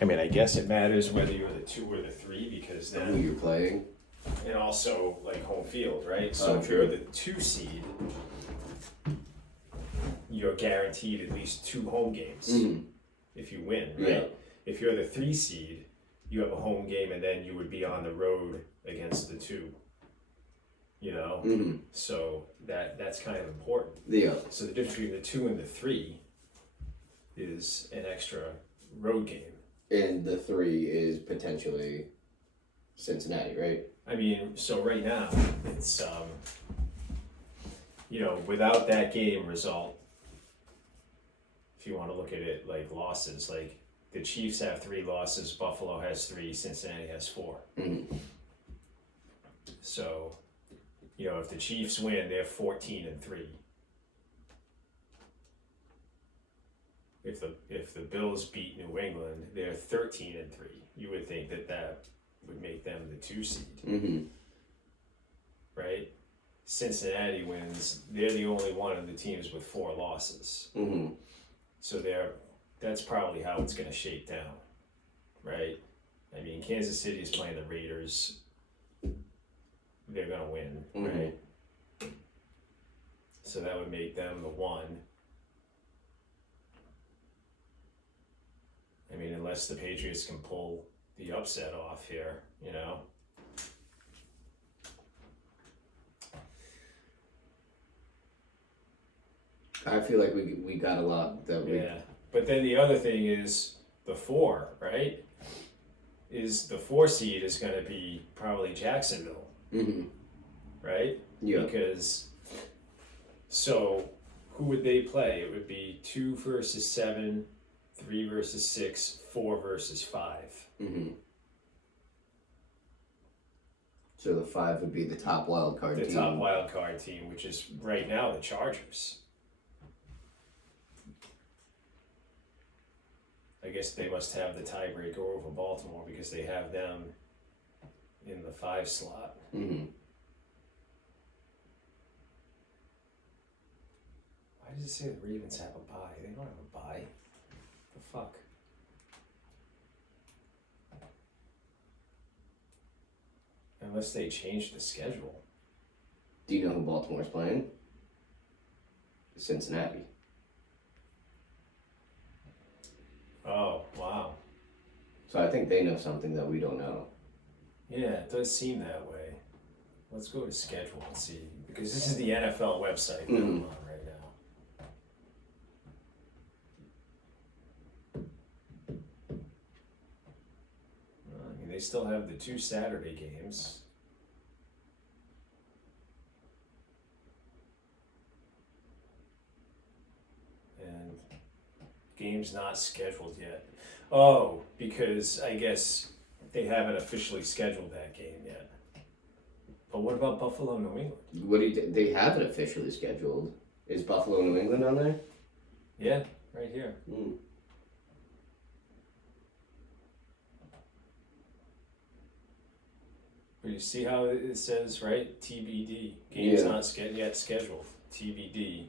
I mean, I guess it matters whether you're the 2 or the 3 because Who then, you're playing? and also like home field, right? So Oh, if you're true. the 2 seed, you're guaranteed at least 2 home games if you win, right? Yeah. If you're the 3 seed, you have a home game and then you would be on the road against the 2. You know, so that's kind of important. Yeah. So the difference between the 2 and the 3 is an extra road game. And the 3 is potentially Cincinnati, right? I mean, so right now it's you know, without that game result, if you want to look at it like losses, like the Chiefs have 3 losses, Buffalo has 3, Cincinnati has 4. So, you know, if the Chiefs win, they're 14-3. If the Bills beat New England, they're 13-3. You would think that would make them the 2 seed, right? Cincinnati wins; they're the only one of the teams with 4 losses. So that's probably how it's going to shape down, right? I mean, Kansas City is playing the Raiders. They're going to win, right? So that would make them the 1. I mean, unless the Patriots can pull the upset off here, you know? I feel like we got a lot that we... Yeah. But then the other thing is the 4, right? Is the 4 seed is going to be probably Jacksonville, right? Yeah. Because, so who would they play? It would be 2 versus 7, 3 versus 6, 4 versus 5. So the 5 would be the top wild card team. The top wild card team, which is right now the Chargers. I guess they must have the tiebreaker over Baltimore because they have them in the 5 slot. Why does it say the Ravens have a bye? They don't have a bye. The fuck? Unless they change the schedule. Do you know who Baltimore's playing? Cincinnati. Oh, wow. So I think they know something that we don't know. Yeah, it does seem that way. Let's go to schedule and see. Because this is the NFL website that I'm on right now. I mean, they still have the 2 Saturday games. And game's not scheduled yet. Oh, because I guess they haven't officially scheduled that game yet. But what about Buffalo, New England? What do you they haven't officially scheduled. Is Buffalo, New England on there? Yeah, right here. But you see how it says, right? TBD. Game's not yet scheduled. TBD.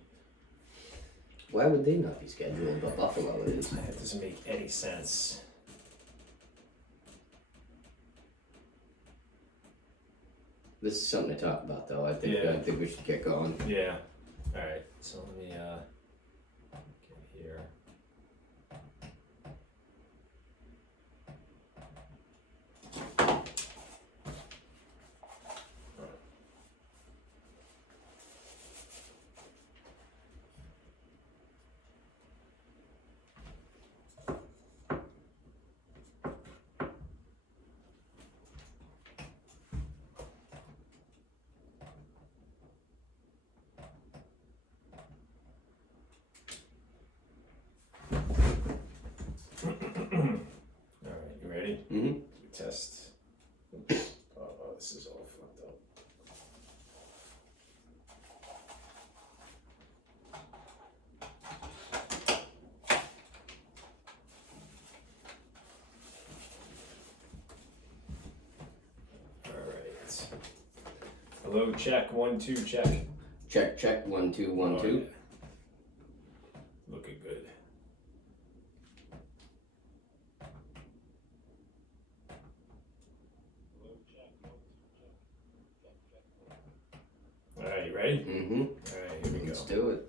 Why would they not be scheduled, but Buffalo is? That doesn't make any sense. This is something to talk about, though. I think we should get going. Yeah. All right. So let me get here. Test. Oh, this is all fucked up. All right. Hello, check 1 2 check. Check 1 2 1 2. Yeah. Looking good. ready? Mm-hmm. All right, here we Let's go. do it.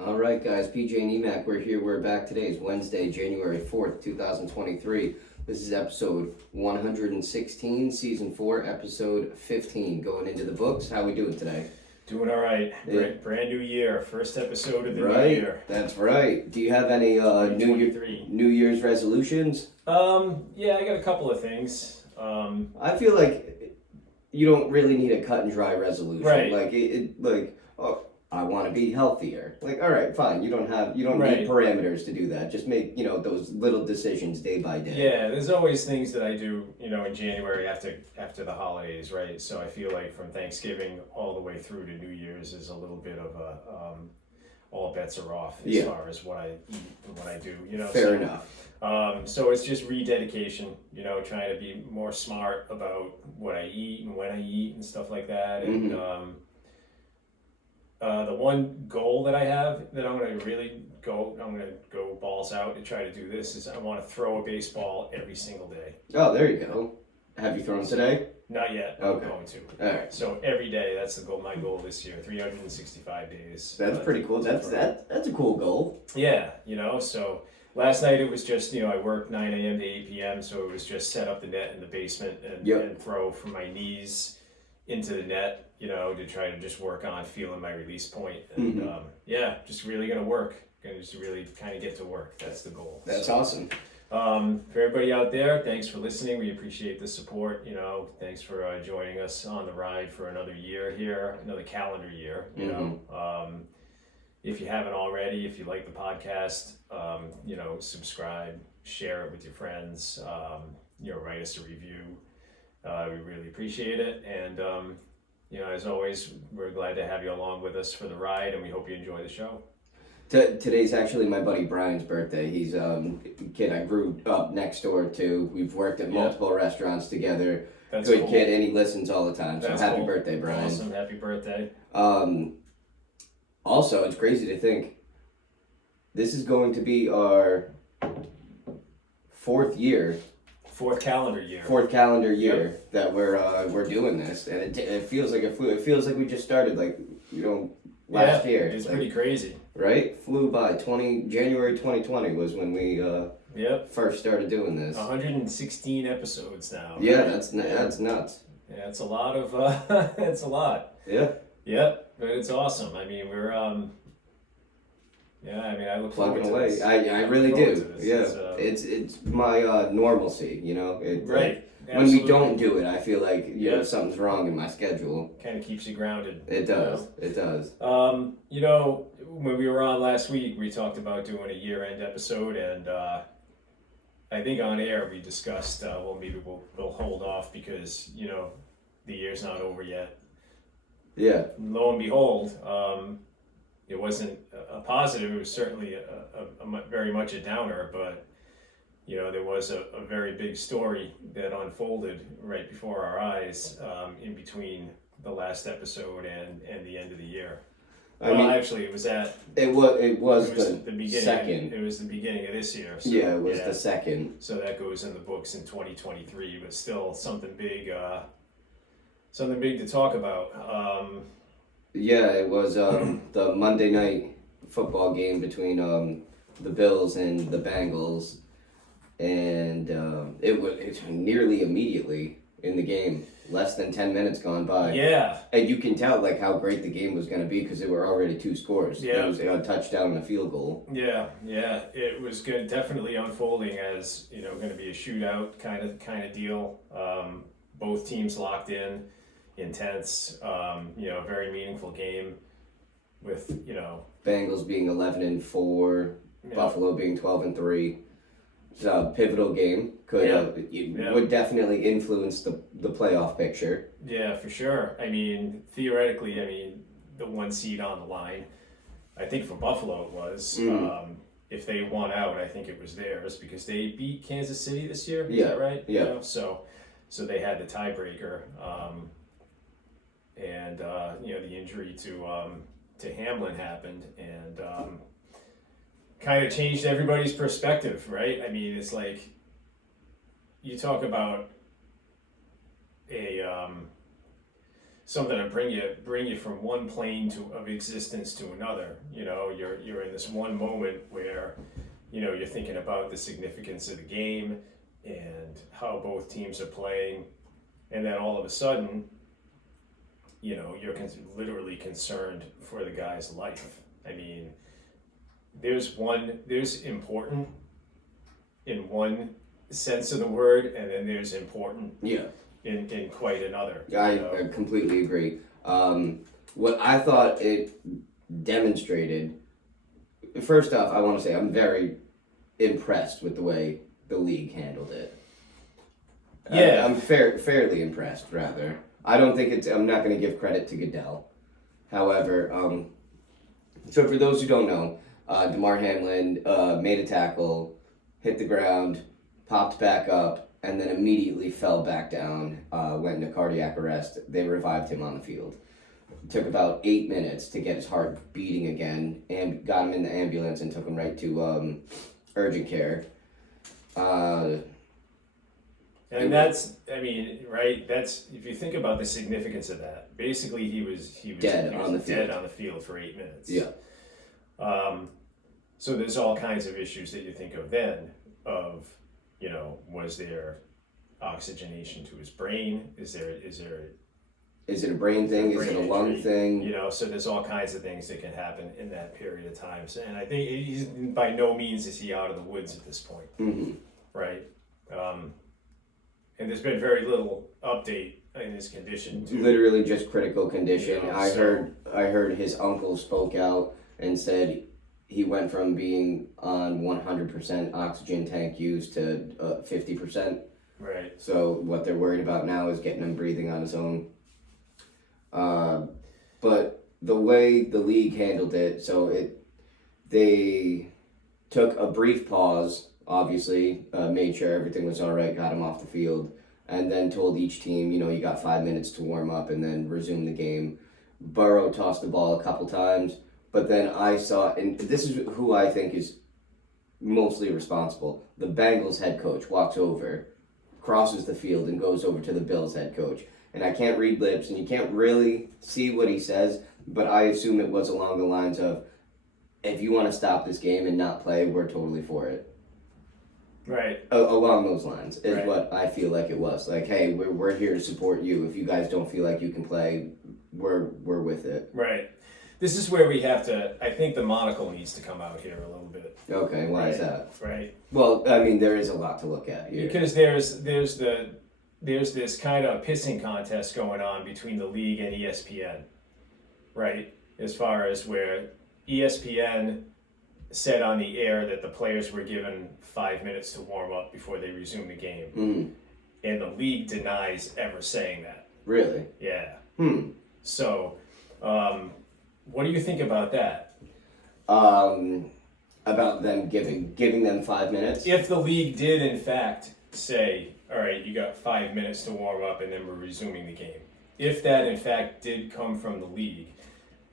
All right, guys. PJ and EMAC, we're here. We're back. Today is Wednesday, January 4th, 2023. This is episode 116, season 4, episode 15. Going into the books. How we doing today? Doing all right. Yeah. Brand new year. First episode of the new Right. year. That's right. Do you have any New Year's resolutions? Yeah, I got a couple of things. I feel like you don't really need a cut and dry resolution. Right. Oh, I want to be healthier. Like, all right, fine. You don't Right. need parameters to do that. Just make, those little decisions day by day. Yeah, there's always things that I do, in January after the holidays, right? So I feel like from Thanksgiving all the way through to New Year's is a little bit of a all bets are off as far as what I eat and what I do, Fair enough. So it's just rededication, trying to be more smart about what I eat and when I eat and stuff like that. And the one goal that I have that I'm going to go balls out to try to do this is I want to throw a baseball every single day. Oh, there you go. Have you thrown today? Not yet. Okay. I'm going to. All right. So every day, that's the goal. My goal this year, 365 days. That's pretty cool. That's a cool goal. Yeah, so last night it was just, I worked 9 a.m. to 8 p.m., so it was just set up the net in the basement and throw from my knees into the net, to try to just work on feeling my release point. And just really going to work. Going to just really kind of get to work. That's the goal. That's awesome. For everybody out there, thanks for listening. We appreciate the support. Thanks for joining us on the ride for another year here, another calendar year. If you haven't already, if you like the podcast, subscribe, share it with your friends. Write us a review. We really appreciate it. And as always, we're glad to have you along with us for the ride, and we hope you enjoy the show. Today's actually my buddy Brian's birthday. He's a kid I grew up next door to. We've worked at multiple restaurants together. That's Good cool. kid, and he listens all the time. So That's happy cool. birthday, Brian. Awesome. Happy birthday. Also, it's crazy to think this is going to be our fourth calendar year that we're doing this, and it feels like we just started last year. It's pretty crazy. Right? Flew by. January 2020 was when we first started doing this. 116 episodes now. Yeah, right? that's nuts. Yeah, it's a lot of it's a lot. Yeah. Yep, but it's awesome. I mean, we're I look forward Plugging to away. this. I really do. This. Yeah. It's my normalcy, Right. When we don't do it, I feel like something's wrong in my schedule. Kind of keeps you grounded. It does. It does. When we were on last week, we talked about doing a year-end episode, and I think on air we discussed, maybe we'll hold off because the year's not over yet. Yeah. Lo and behold, it wasn't a positive. It was certainly a very much a downer, but there was a very big story that unfolded right before our eyes in between the last episode and the end of the year. Actually, it was the beginning. Second. It was the beginning of this year. So, it was the second. So that goes in the books in 2023, but still something big to talk about. It was the Monday night football game between the Bills and the Bengals, and it's nearly immediately in the game. Less than 10 minutes gone by. Yeah. And you can tell how great the game was going to be because there were already two scores. Yeah. It was a touchdown and a field goal. Yeah. It was good, definitely unfolding as going to be a shootout kind of deal. Both teams locked in, intense. Very meaningful game with Bengals being 11-4, Buffalo being 12-3. It's a pivotal game. Would definitely influence the playoff picture. Yeah, for sure. I mean, theoretically, the one seed on the line. I think for Buffalo it was. If they won out, I think it was theirs because they beat Kansas City this year. Is that right? Yeah. So they had the tiebreaker, and the injury to Hamlin happened, and kind of changed everybody's perspective, right? I mean, it's like you talk about something to bring you from one plane of existence to another. You're in this one moment where, you're thinking about the significance of the game and how both teams are playing, and then all of a sudden, you're literally concerned for the guy's life. I mean, there's important in one sense of the word, and then there's important in quite another. I completely agree. What I thought it demonstrated, first off, I want to say I'm very impressed with the way the league handled it. Yeah. I'm fairly impressed, rather. I don't think I'm not going to give credit to Goodell. However, so for those who don't know, DeMar Hamlin made a tackle, hit the ground, popped back up, and then immediately fell back down, went into cardiac arrest. They revived him on the field. It took about 8 minutes to get his heart beating again, and got him in the ambulance and took him right to urgent care. And that's, right? That's, if you think about the significance of that, basically he was dead on the field for 8 minutes. Yeah. So there's all kinds of issues that you think of then of, was there oxygenation to his brain? Is it a brain thing? Is it a lung thing? So there's all kinds of things that can happen in that period of time. And I think he's, by no means is he out of the woods at this point. Mm-hmm. Right? And there's been very little update in his condition. Literally just critical condition. I heard his uncle spoke out and said he went from being on 100% oxygen tank use to 50%. Right. So what they're worried about now is getting him breathing on his own. But the way the league handled it, they took a brief pause, obviously, made sure everything was all right, got him off the field, and then told each team, you got 5 minutes to warm up and then resume the game. Burrow tossed the ball a couple times, but then I saw, and this is who I think is mostly responsible, the Bengals head coach walks over, crosses the field, and goes over to the Bills head coach. And I can't read lips, and you can't really see what he says, but I assume it was along the lines of, if you want to stop this game and not play, we're totally for it. Right. Along those lines is right. What I feel like it was. Like, hey, we're here to support you. If you guys don't feel like you can play, we're with it. Right. This is where we have to, I think the monocle needs to come out here a little bit. Okay, why is that? Right. Well, there is a lot to look at here. Because there's this kind of pissing contest going on between the league and ESPN, right? As far as where ESPN said on the air that the players were given 5 minutes to warm up before they resume the game. Mm. And the league denies ever saying that. Really? Yeah. So, what do you think about that? About them giving them 5 minutes? If the league did in fact say, all right, you got 5 minutes to warm up and then we're resuming the game. If that in fact did come from the league,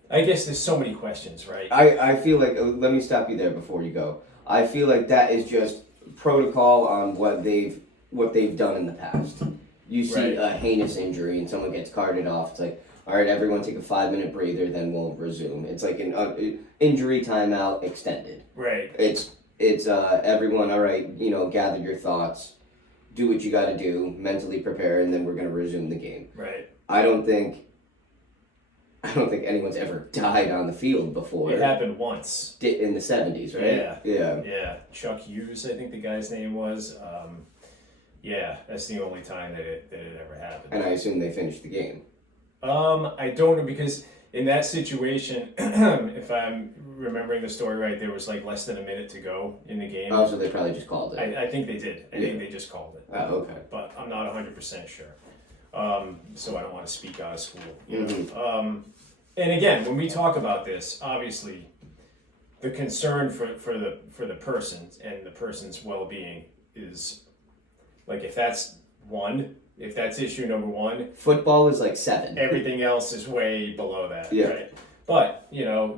I guess there's so many questions, right? I feel like, let me stop you there before you go. I feel like that is just protocol on what they've done in the past. You see a heinous injury and someone gets carted off. It's like, all right, everyone take a 5-minute breather, then we'll resume. It's like an injury timeout extended. Right. It's everyone, all right, gather your thoughts, do what you got to do, mentally prepare, and then we're going to resume the game. Right. I don't think anyone's ever died on the field before. It happened once. In the 70s, right? Yeah. Chuck Hughes, I think the guy's name was. That's the only time that it ever happened. And I assume they finished the game. I don't know, because in that situation, if I'm remembering the story right, there was like less than a minute to go in the game. Oh, so they probably just called it. I think they did. I think they just called it. Oh, okay. But I'm not 100% sure. So I don't want to speak out of school. And again, when we talk about this, obviously, the concern for the person and the person's well-being is, like, if that's issue number one, football is like 7. Everything else is way below that, right? But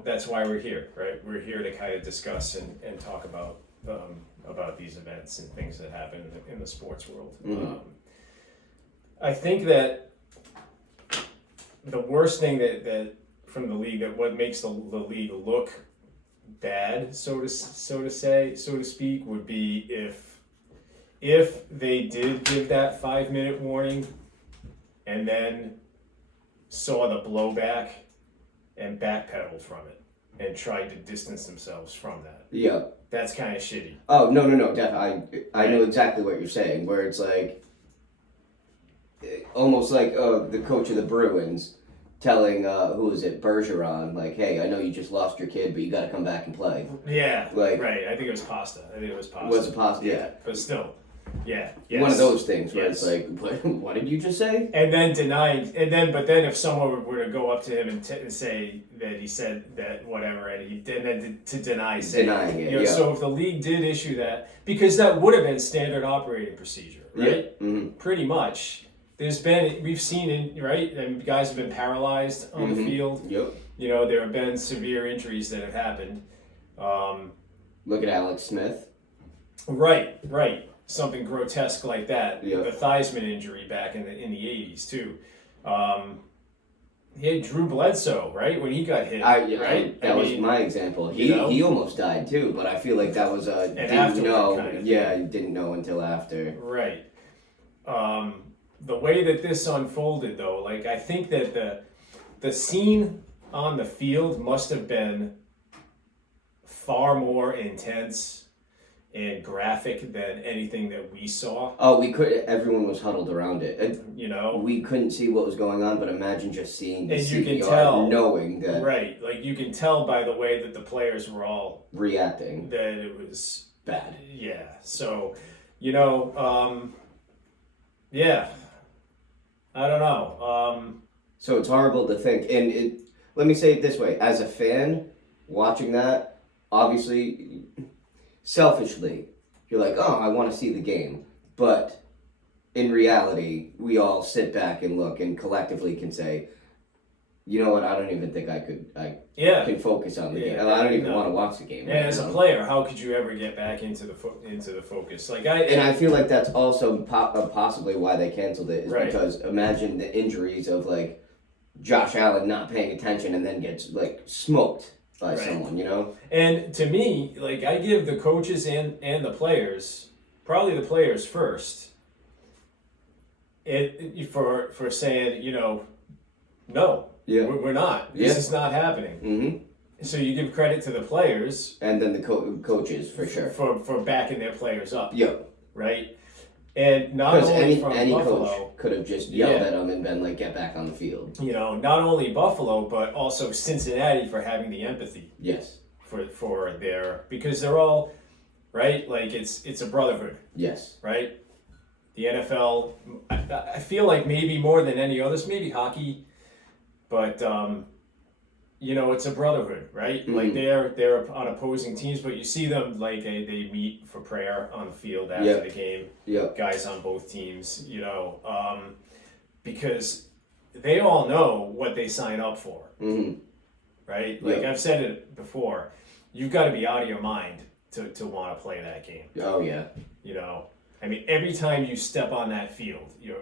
that's why we're here, right? We're here to kind of discuss and talk about about these events and things that happen in the sports world. Mm-hmm. I think that the worst thing that from the league, that what makes the league look bad, so to speak, would be if they did give that 5-minute warning and then saw the blowback and backpedaled from it and tried to distance themselves from that. Yeah. That's kind of shitty. Oh, no, definitely. I know exactly what you're saying, where it's like, almost like the coach of the Bruins telling, who is it, Bergeron, like, hey, I know you just lost your kid, but you got to come back and play. Yeah, like, right. I think it was Pasta. Was it Pasta? Yeah. But still, yeah. Yes. One of those things where it's like, what did you just say? And then but then if someone were to go up to him and say that he said that whatever, and then to denying it. Yeah. So if the league did issue that, because that would have been standard operating procedure, right? Yeah. Mm-hmm. Pretty much. We've seen it, right? And guys have been paralyzed on the field. Yep. You know, there have been severe injuries that have happened. Look at Alex Smith. Right. Something grotesque like that. Yep. The Theismann injury back in the 80s too. He had Drew Bledsoe, right, when he got hit. Right. That was my example. He almost died too, but I feel like that was didn't know. Kind of you didn't know until after. Right. The way that this unfolded, though, like I think that the scene on the field must have been far more intense and graphic than anything that we saw. Oh, everyone was huddled around it. You know? We couldn't see what was going on, but imagine just seeing the and CPR, you can tell, knowing that... Right, like you can tell by the way that the players were all... reacting. That it was... bad. Yeah, so, you know, yeah. I don't know. So it's horrible to think, and let me say it this way, as a fan, watching that, obviously... selfishly, you're like, oh, I want to see the game. But in reality, we all sit back and look and collectively can say, you know what, I don't even think I can focus on the game. I don't even want to watch the game. And as a player, how could you ever get back into the focus? And I feel like that's also possibly why they canceled it, is because imagine the injuries of like Josh Allen not paying attention and then gets like smoked by someone, you know? And to me, like, I give the coaches and the players, probably the players first, for saying, you know, no, we're not. This is not happening. Mm-hmm. So you give credit to the players. And then the coaches, for sure. For backing their players up. Yep. Right? And not only from any Buffalo, coach could have just yelled at them and been like, get back on the field. You know, not only Buffalo, but also Cincinnati for having the empathy. Yes. For their, because they're all, right? Like it's a brotherhood. Yes. Right? The NFL, I feel like maybe more than any others, maybe hockey, but you know, it's a brotherhood, right? Mm-hmm. Like they're on opposing teams, but you see them like they meet for prayer on the field after the game. Yeah. Guys on both teams, you know, because they all know what they sign up for, right? Like I've said it before, you've got to be out of your mind to want to play that game. Oh yeah. You know, I mean, every time you step on that field, you're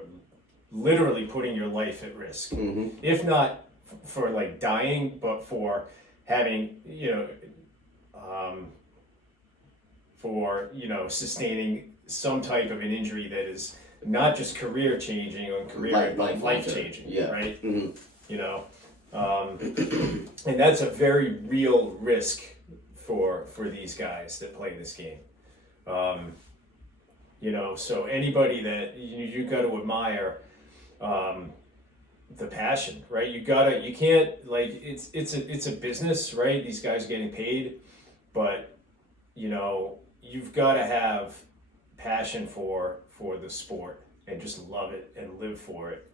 literally putting your life at risk, if not for like dying, but for having, you know, for, you know, sustaining some type of an injury that is not just career changing or life changing, right? Mm-hmm. You know, and that's a very real risk for these guys that play this game. You know, so anybody that you got to admire, the passion, right? You can't, like, it's a business, right? These guys are getting paid, but you know, you've got to have passion for the sport and just love it and live for it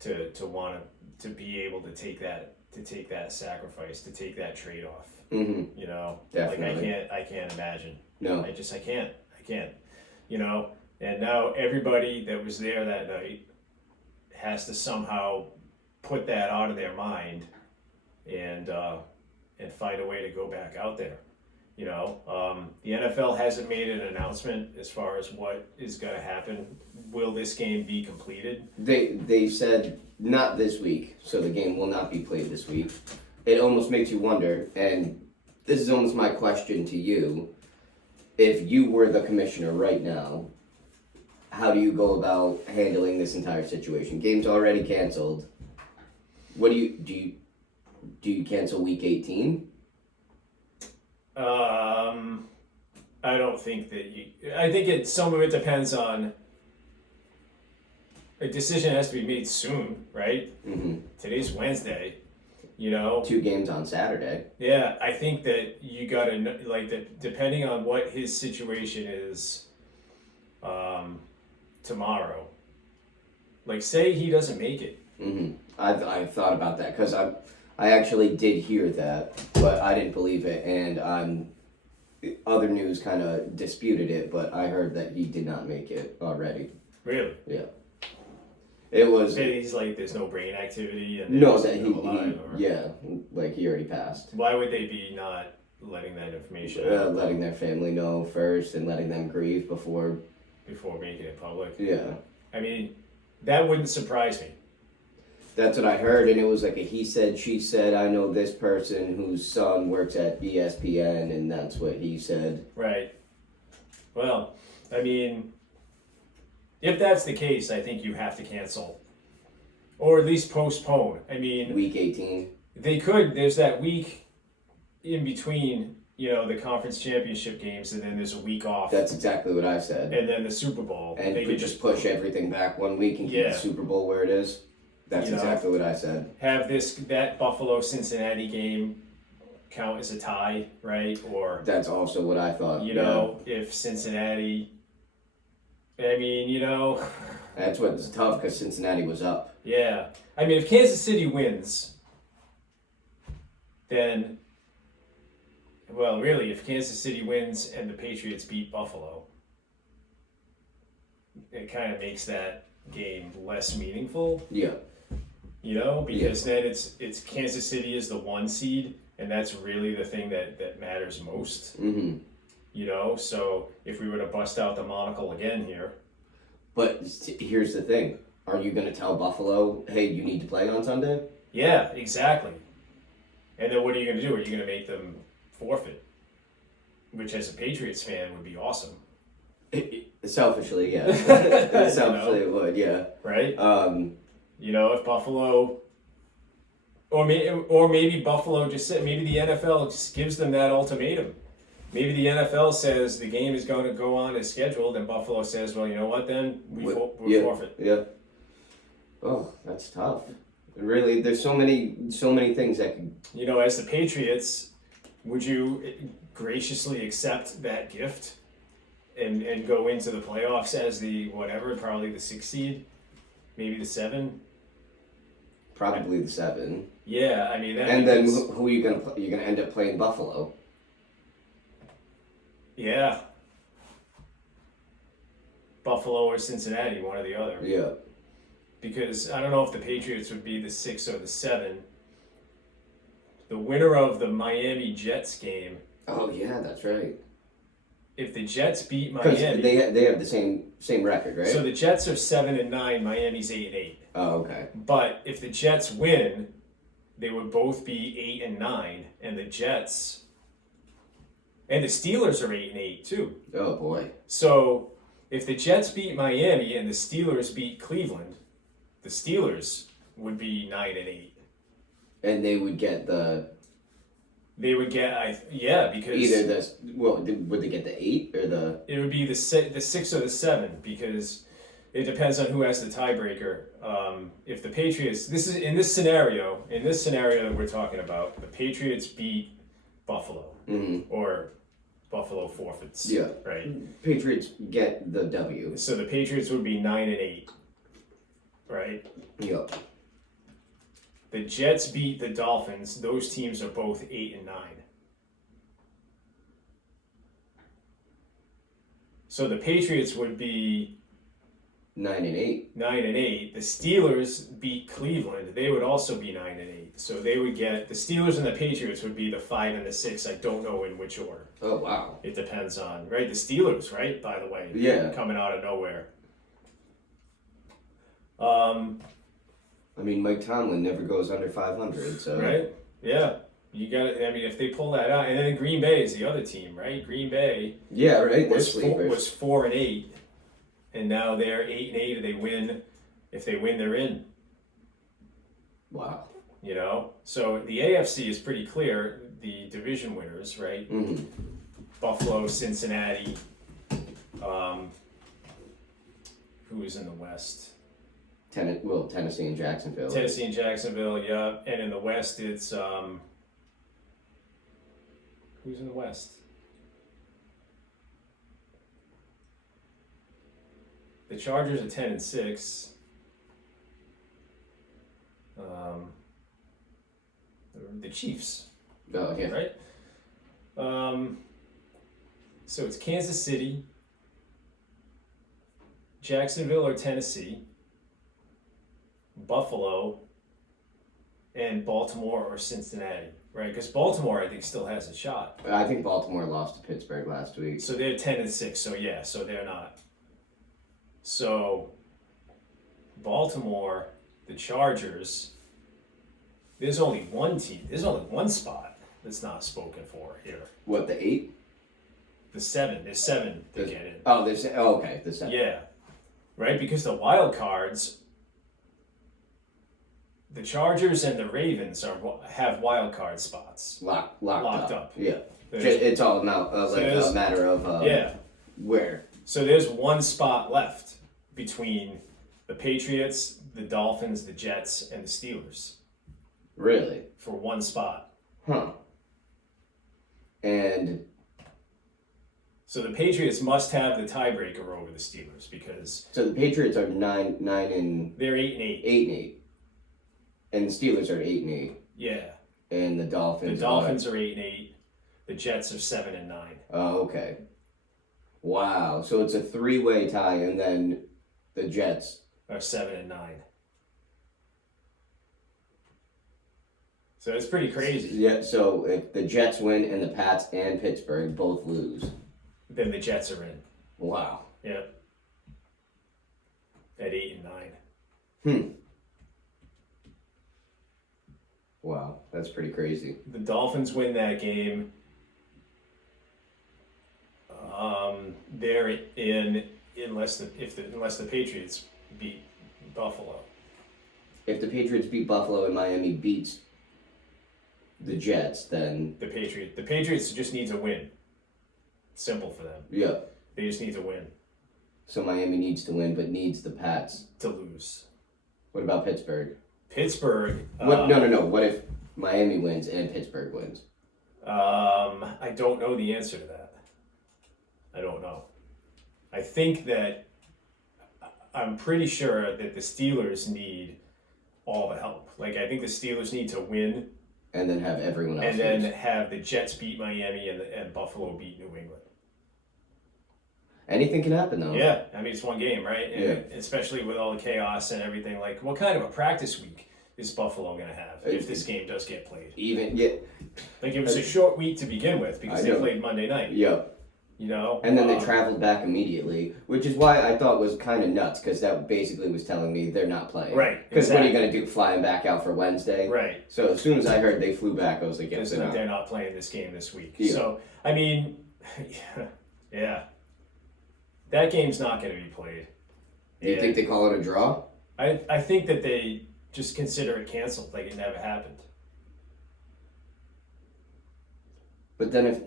to want to be able to take that sacrifice, to take that trade-off. Mm-hmm. You know, definitely. Like I can't imagine. No, I can't. You know, and now everybody that was there that night has to somehow put that out of their mind and find a way to go back out there The NFL hasn't made an announcement as far as what is going to happen. Will this game be completed? They said not this week, so the game will not be played this week. It almost makes you wonder, and this is almost my question to you. If you were the commissioner right now, how do you go about handling this entire situation? Game's already canceled. What do you cancel week 18? I don't think that I think some of it depends on. A decision has to be made soon, right? Mm-hmm. Today's Wednesday, 2 games on Saturday. Yeah, I think that you gotta depending on what his situation is, tomorrow. Like, say he doesn't make it. Mm-hmm. I thought about that because I actually did hear that, but I didn't believe it, and other news kind of disputed it, but I heard that he did not make it already. Really? Yeah. It was. He's like, there's no brain activity, and no, that he already passed. Why would they be not letting that information? Letting their family know first, and letting them grieve before making it public. Yeah. I mean, that wouldn't surprise me. That's what I heard, and it was like a he said, she said. I know this person whose son works at ESPN, and that's what he said. Right. Well, I mean, if that's the case, I think you have to cancel. Or at least postpone. I mean... Week 18. They could. There's that week in between, the conference championship games, and then there's a week off. That's exactly what I said. And then the Super Bowl. And they could just push everything back 1 week and keep the Super Bowl where it is. That's exactly what I said. Have that Buffalo-Cincinnati game count as a tie, right? Or that's also what I thought. If Cincinnati, that's what's tough because Cincinnati was up. Yeah, I mean, if Kansas City wins, then, well, really, if Kansas City wins and the Patriots beat Buffalo, it kind of makes that game less meaningful. Yeah. Because then it's Kansas City is the 1 seed, and that's really the thing that matters most. Mm-hmm. So if we were to bust out the monocle again here. But here's the thing. Are you going to tell Buffalo, hey, you need to play on Sunday? Yeah, exactly. And then what are you going to do? Are you going to make them forfeit? Which, as a Patriots fan, would be awesome. Selfishly, yeah. Selfishly, it would, yeah. Right? If Buffalo, or maybe Buffalo just said, maybe the NFL just gives them that ultimatum. Maybe the NFL says the game is going to go on as scheduled, and Buffalo says, well, you know what, then we forfeit. Yeah. Oh, that's tough. Really, there's so many things that could... as the Patriots, would you graciously accept that gift and go into the playoffs as the probably the 6 seed, maybe the 7? Probably the 7. Yeah, I mean... And then who are you going to play? You're going to end up playing Buffalo. Yeah. Buffalo or Cincinnati, one or the other. Yeah. Because I don't know if the Patriots would be the 6 or the 7. The winner of the Miami Jets game. Oh yeah, that's right. If the Jets beat Miami, they have the same record, right? So the Jets are 7-9, Miami's 8-8. Oh, okay. But if the Jets win, they would both be 8-9, and the Jets and the Steelers are 8-8 too. Oh boy. So if the Jets beat Miami and the Steelers beat Cleveland, the Steelers would be 9-8. And they would get the... They would get, because... Either would they get the 8 or the... It would be the 6 or the 7, because it depends on who has the tiebreaker. If the Patriots... In this scenario that we're talking about, the Patriots beat Buffalo. Mm-hmm. Or Buffalo forfeits. Yeah. Right? Patriots get the W. So the Patriots would be 9-8. Right? Yep. The Jets beat the Dolphins. Those teams are both 8-9. So the Patriots would be 9-8. 9-8. The Steelers beat Cleveland. They would also be 9-8. So they would get the Steelers and the Patriots would be the 5 and the 6. I don't know in which order. Oh wow! It depends on the Steelers, right? By the way, coming out of nowhere. I mean, Mike Tomlin never goes under 500, so right. Yeah, you got it. I mean, if they pull that out, and then Green Bay is the other team, right? Green Bay. Yeah, right. Was 4-8, and now they're 8-8. And they win. If they win, they're in. Wow. So the AFC is pretty clear. The division winners, right? Mm-hmm. Buffalo, Cincinnati. Who is in the West? Tennessee and Jacksonville. Tennessee and Jacksonville, yeah. And in the West, it's who's in the West? The Chargers are 10-6. The Chiefs. Oh yeah. Right. So it's Kansas City, Jacksonville or Tennessee, Buffalo, and Baltimore or Cincinnati, right? Because Baltimore, I think, still has a shot. I think Baltimore lost to Pittsburgh last week. So they're 10-6. So they're not. So Baltimore, the Chargers. There's only one team. There's only one spot that's not spoken for here. What, the 8? The 7. There's 7 to get in. Oh, okay, the 7. Yeah, right. Because the wild cards. The Chargers and the Ravens have wild card spots. Locked up. Yeah. It's all a matter of where. So there's one spot left between the Patriots, the Dolphins, the Jets, and the Steelers. Really? For one spot. Huh. And so the Patriots must have the tiebreaker over the Steelers because. So the Patriots are 9 and. They're 8-8. 8-8. And the Steelers are 8-8. Yeah. And the Dolphins. The Dolphins are 8-8. The Jets are 7-9. Oh, okay. Wow. So it's a 3-way tie, and then the Jets are 7-9. So it's pretty crazy. Yeah. So if the Jets win and the Pats and Pittsburgh both lose, then the Jets are in. Wow. Yep. At 8-9. Wow, that's pretty crazy. The Dolphins win that game. They're in unless the Patriots beat Buffalo. If the Patriots beat Buffalo and Miami beats the Jets, then the Patriots just need to win. Simple for them. Yeah. They just need to win. So Miami needs to win, but needs the Pats to lose. What about Pittsburgh? Pittsburgh. No. What if Miami wins and Pittsburgh wins? I don't know the answer to that. I don't know. I think that I'm pretty sure that the Steelers need all the help. Like, I think the Steelers need to win. And then have everyone else. And then have the Jets beat Miami and Buffalo beat New England. Anything can happen, though. Yeah, I mean, it's one game, right? And yeah. Especially with all the chaos and everything. Like, what kind of a practice week is Buffalo going to have if this game does get played? Like, it was a short week to begin with because they played Monday night. Yep. And then they traveled back immediately, which is why I thought was kind of nuts, because that basically was telling me they're not playing. Right. Because what are you going to do, flying back out for Wednesday? Right. So as soon as I heard they flew back, I was like, yes, they're not playing this game this week. Yeah. So, I mean, yeah. That game's not going to be played. Do you think they call it a draw? I think that they just consider it canceled, like it never happened. But then if...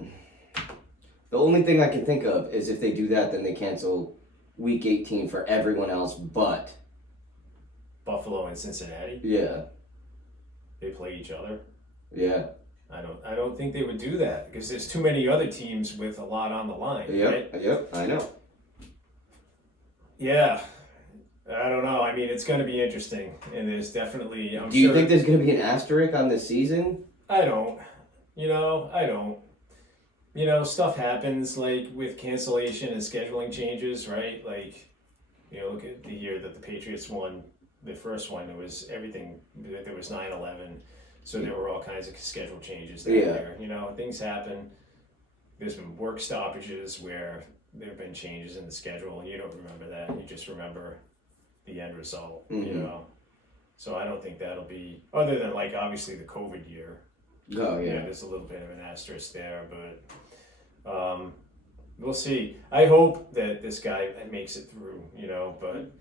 The only thing I can think of is if they do that, then they cancel Week 18 for everyone else but... Buffalo and Cincinnati? Yeah. They play each other? Yeah. I don't think they would do that, because there's too many other teams with a lot on the line, right? Yep, I know. Yeah. I don't know. I mean, it's going to be interesting, and there's definitely... Do you think there's going to be an asterisk on this season? I don't. I don't. Stuff happens, like, with cancellation and scheduling changes, right? Like, You know, look at the year that the Patriots won the first one. It was everything. There was 9/11, so there were all kinds of schedule changes that year. You know, things happen. There's been work stoppages where there have been changes in the schedule, and you don't remember that. You just remember the end result. You know, so I don't think that'll be, other than like obviously the COVID year. Oh yeah. You know, there's a little bit of an asterisk there, but we'll see. I hope that this guy makes it through. You know, but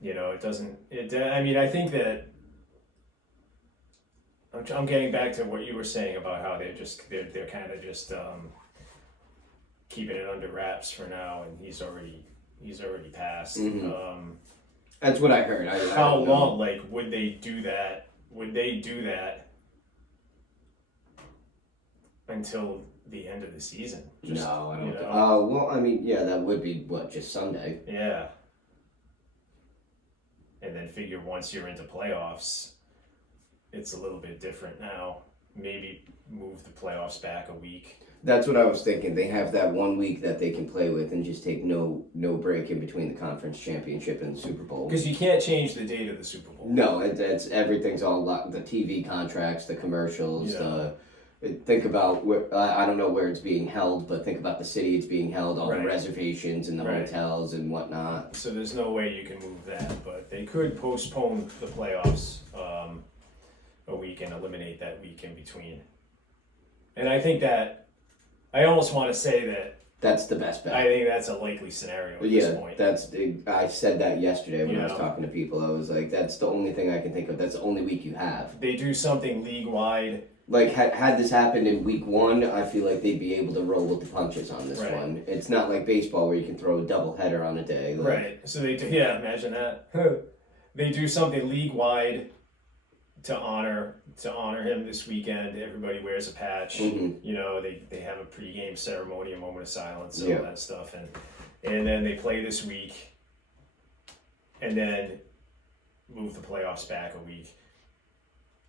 you know, it doesn't. I mean, I think that I'm getting back to what you were saying about how they're kind of just keeping it under wraps for now, and he's already passed. That's what I heard. How long? Like, would they do that? Would they do that until the end of the season? Just, no, I don't. Well, I mean, yeah, that would be just Sunday. Yeah. And then figure once you're into playoffs, it's a little bit different now. Maybe move the playoffs back a week. That's what I was thinking. They have that 1 week that they can play with and just take no break in between the conference championship and the Super Bowl. Because you can't change the date of the Super Bowl. No, it's everything's all the TV contracts, the commercials. Think about where I don't know where it's being held, but think about the city it's being held, all the reservations and the hotels and whatnot. So there's no way you can move that, but they could postpone the playoffs a week and eliminate that week in between. And I think that I almost want to say that that's the best bet. I think that's a likely scenario at this point. I said that yesterday when I was talking to people. I was like, that's the only thing I can think of. That's the only week you have. They do something league-wide. Like, had this happened in week 1, I feel like they'd be able to roll with the punches on this one. It's not like baseball where you can throw a doubleheader on a day. Like, right. So they do, imagine that. They do something league-wide to honor him this weekend. Everybody wears a patch. You know, they have a pregame ceremony, a moment of silence, all that stuff, and then they play this week, and then move the playoffs back a week.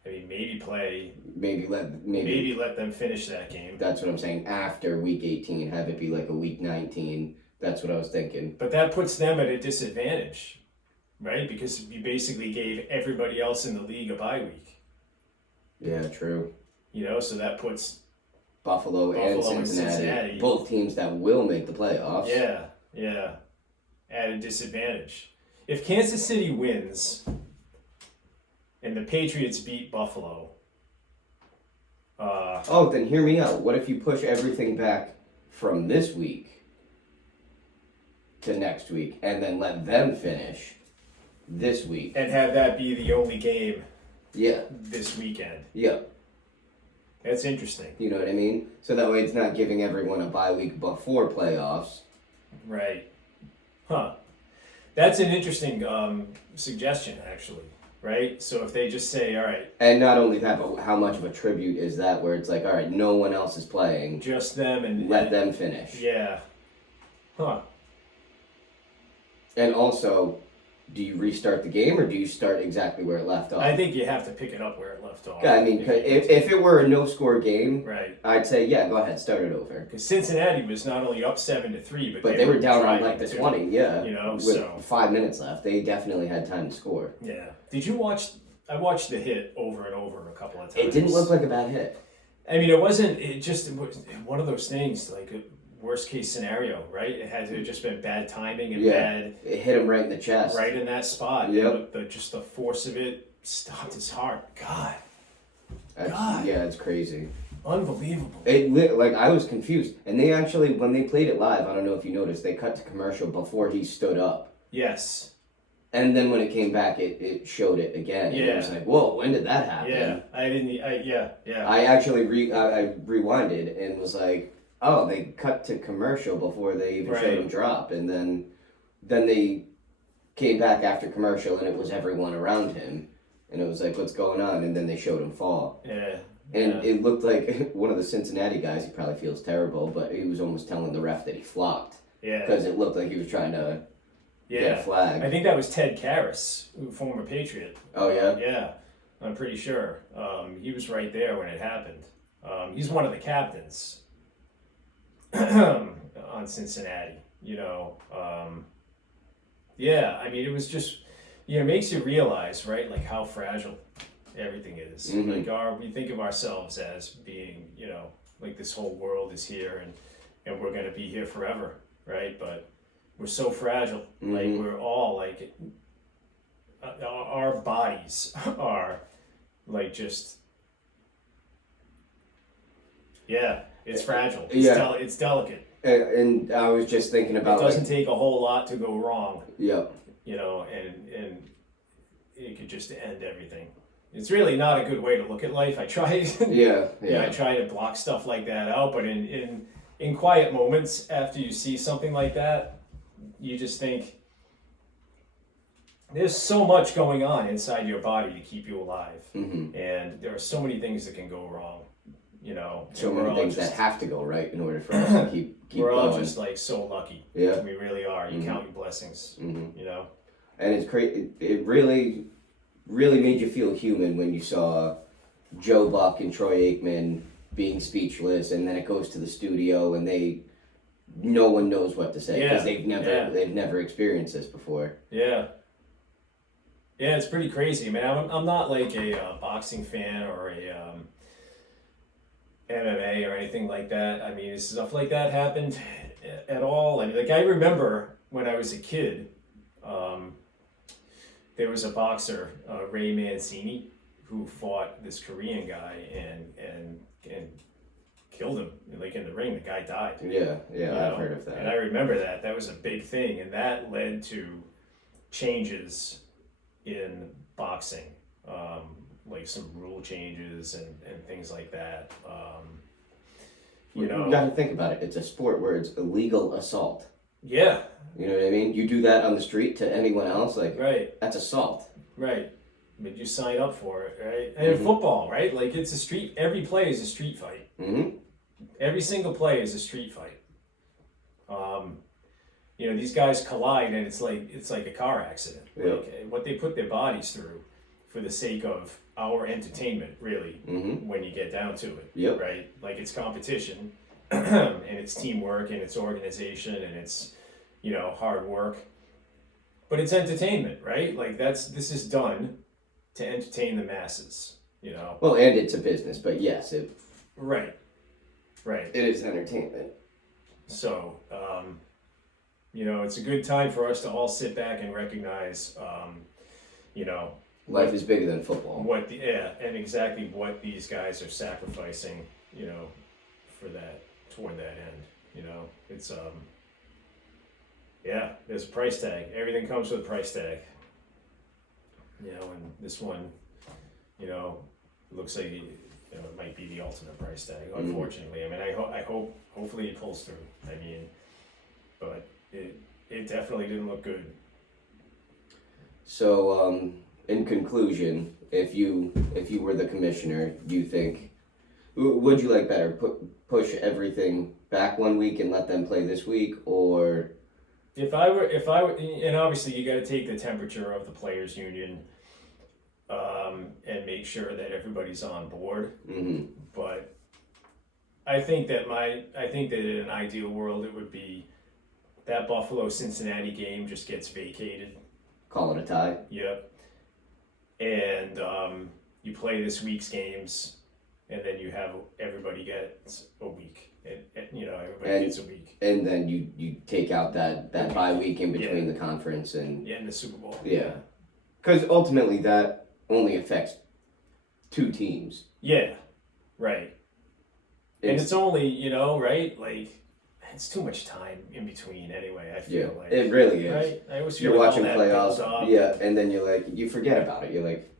I mean, maybe let them finish that game. That's what I'm saying. After week 18, have it be like a week 19. That's what I was thinking. But that puts them at a disadvantage. Right? Because you basically gave everybody else in the league a bye week. Yeah, true. You know, so that puts Buffalo and Cincinnati, both teams that will make the playoffs. Yeah. At a disadvantage. If Kansas City wins and the Patriots beat Buffalo. Then hear me out. What if you push everything back from this week to next week and then let them finish this week? And have that be the only game this weekend. Yeah. That's interesting. You know what I mean? So that way it's not giving everyone a bye week before playoffs. Right. Huh. That's an interesting suggestion, actually. Right? So if they just say, all right. And not only that, but how much of a tribute is that where it's like, all right, no one else is playing. Just them and let them finish. Yeah. Huh. And also, do you restart the game or do you start exactly where it left off? I think you have to pick it up where it left off. Yeah, I mean, if it were a no-score game, right, I'd say, yeah, go ahead, start it over. Because Cincinnati was not only up 7-3, but they were down on like the 20, yeah. You know, with 5 minutes left. They definitely had time to score. Yeah. Did you watch? I watched the hit over and over a couple of times. It didn't look like a bad hit. I mean, it wasn't. It was one of those things, like a worst case scenario, right? It had to have just been bad timing and bad. It hit him right in the chest, right in that spot. Yep. Just the force of it stopped his heart. God. Yeah, it's crazy. Unbelievable. Like I was confused, and they actually, when they played it live, I don't know if you noticed, they cut to commercial before he stood up. Yes. And then when it came back, it showed it again. Yeah. And I was like, whoa, when did that happen? Yeah, I didn't. I actually I rewinded and was like, oh, they cut to commercial before they even showed him drop, and then they came back after commercial, and it was everyone around him, and it was like, what's going on? And then they showed him fall. Yeah. And it looked like one of the Cincinnati guys, he probably feels terrible, but he was almost telling the ref that he flopped. Yeah. Because it looked like he was trying to get a flag. I think that was Ted Karras, former Patriot. Oh, yeah? Yeah, I'm pretty sure. He was right there when it happened. He's one of the captains on Cincinnati. you know, yeah, I mean, it was just, it makes you realize, right, like how fragile everything is. Mhm. Like we think of ourselves as being, like this whole world is here and we're going to be here forever, right? But we're so fragile. Like we're all like, our bodies are like just, yeah, it's fragile. It's delicate. And I was just thinking about it doesn't take a whole lot to go wrong. Yep. And it could just end everything. It's really not a good way to look at life. I try. Yeah. I try to block stuff like that out, but in quiet moments after you see something like that, you just think there's so much going on inside your body to keep you alive, and there are so many things that can go wrong. So many things that have to go right in order for us to keep we're going. all just like so lucky. Yeah, we really are. You count your blessings. And it's crazy. It really made you feel human when you saw Joe Buck and Troy Aikman being speechless, and then it goes to the studio and no one knows what to say because they've never experienced this before. Yeah, it's pretty crazy. I mean, I'm not like a boxing fan or a MMA or anything like that. I mean, stuff like that happened at all. I mean, like I remember when I was a kid, there was a boxer, Ray Mancini, who fought this Korean guy and killed him. Like in the ring, the guy died. Yeah, I've heard of that. And I remember that. That was a big thing, and that led to changes in boxing. Like some rule changes and things like that. You got to think about it. It's a sport where it's illegal assault. Yeah. You know what I mean? You do that on the street to anyone else, like that's assault. Right. But you sign up for it, right? And in football, right? Like it's a street. Every play is a street fight. Every single play is a street fight. These guys collide, and it's like a car accident. Yeah. Like what they put their bodies through for the sake of our entertainment, really, when you get down to it. Yep. Right? Like it's competition, and it's teamwork, and it's organization, and it's, hard work. But it's entertainment, right? Like this is done to entertain the masses, Well, and it's a business, but yes, Right. It is entertainment. So, it's a good time for us to all sit back and recognize, life is bigger than football. And exactly what these guys are sacrificing, toward that end. It's there's a price tag. Everything comes with a price tag. And this one, looks like it might be the ultimate price tag. Unfortunately, I mean, hopefully it pulls through. I mean, but it definitely didn't look good. So, in conclusion, if you were the commissioner, do you think would you like better push everything back 1 week and let them play this week, or? If I were, and obviously you got to take the temperature of the players' union, and make sure that everybody's on board. But I think that in an ideal world it would be that Buffalo-Cincinnati game just gets vacated. Call it a tie. Yep. And you play this week's games, and then you have everybody gets a week. Everybody gets a week. And then you take out that bye week in between the conference and the Super Bowl. Yeah. Because ultimately that only affects 2 teams. Yeah. Right. And it's only, right? Like, it's too much time in between anyway, I feel like. It really is. Right? I always feel you're like watching all that playoffs. Yeah, and then you forget about it. You're like,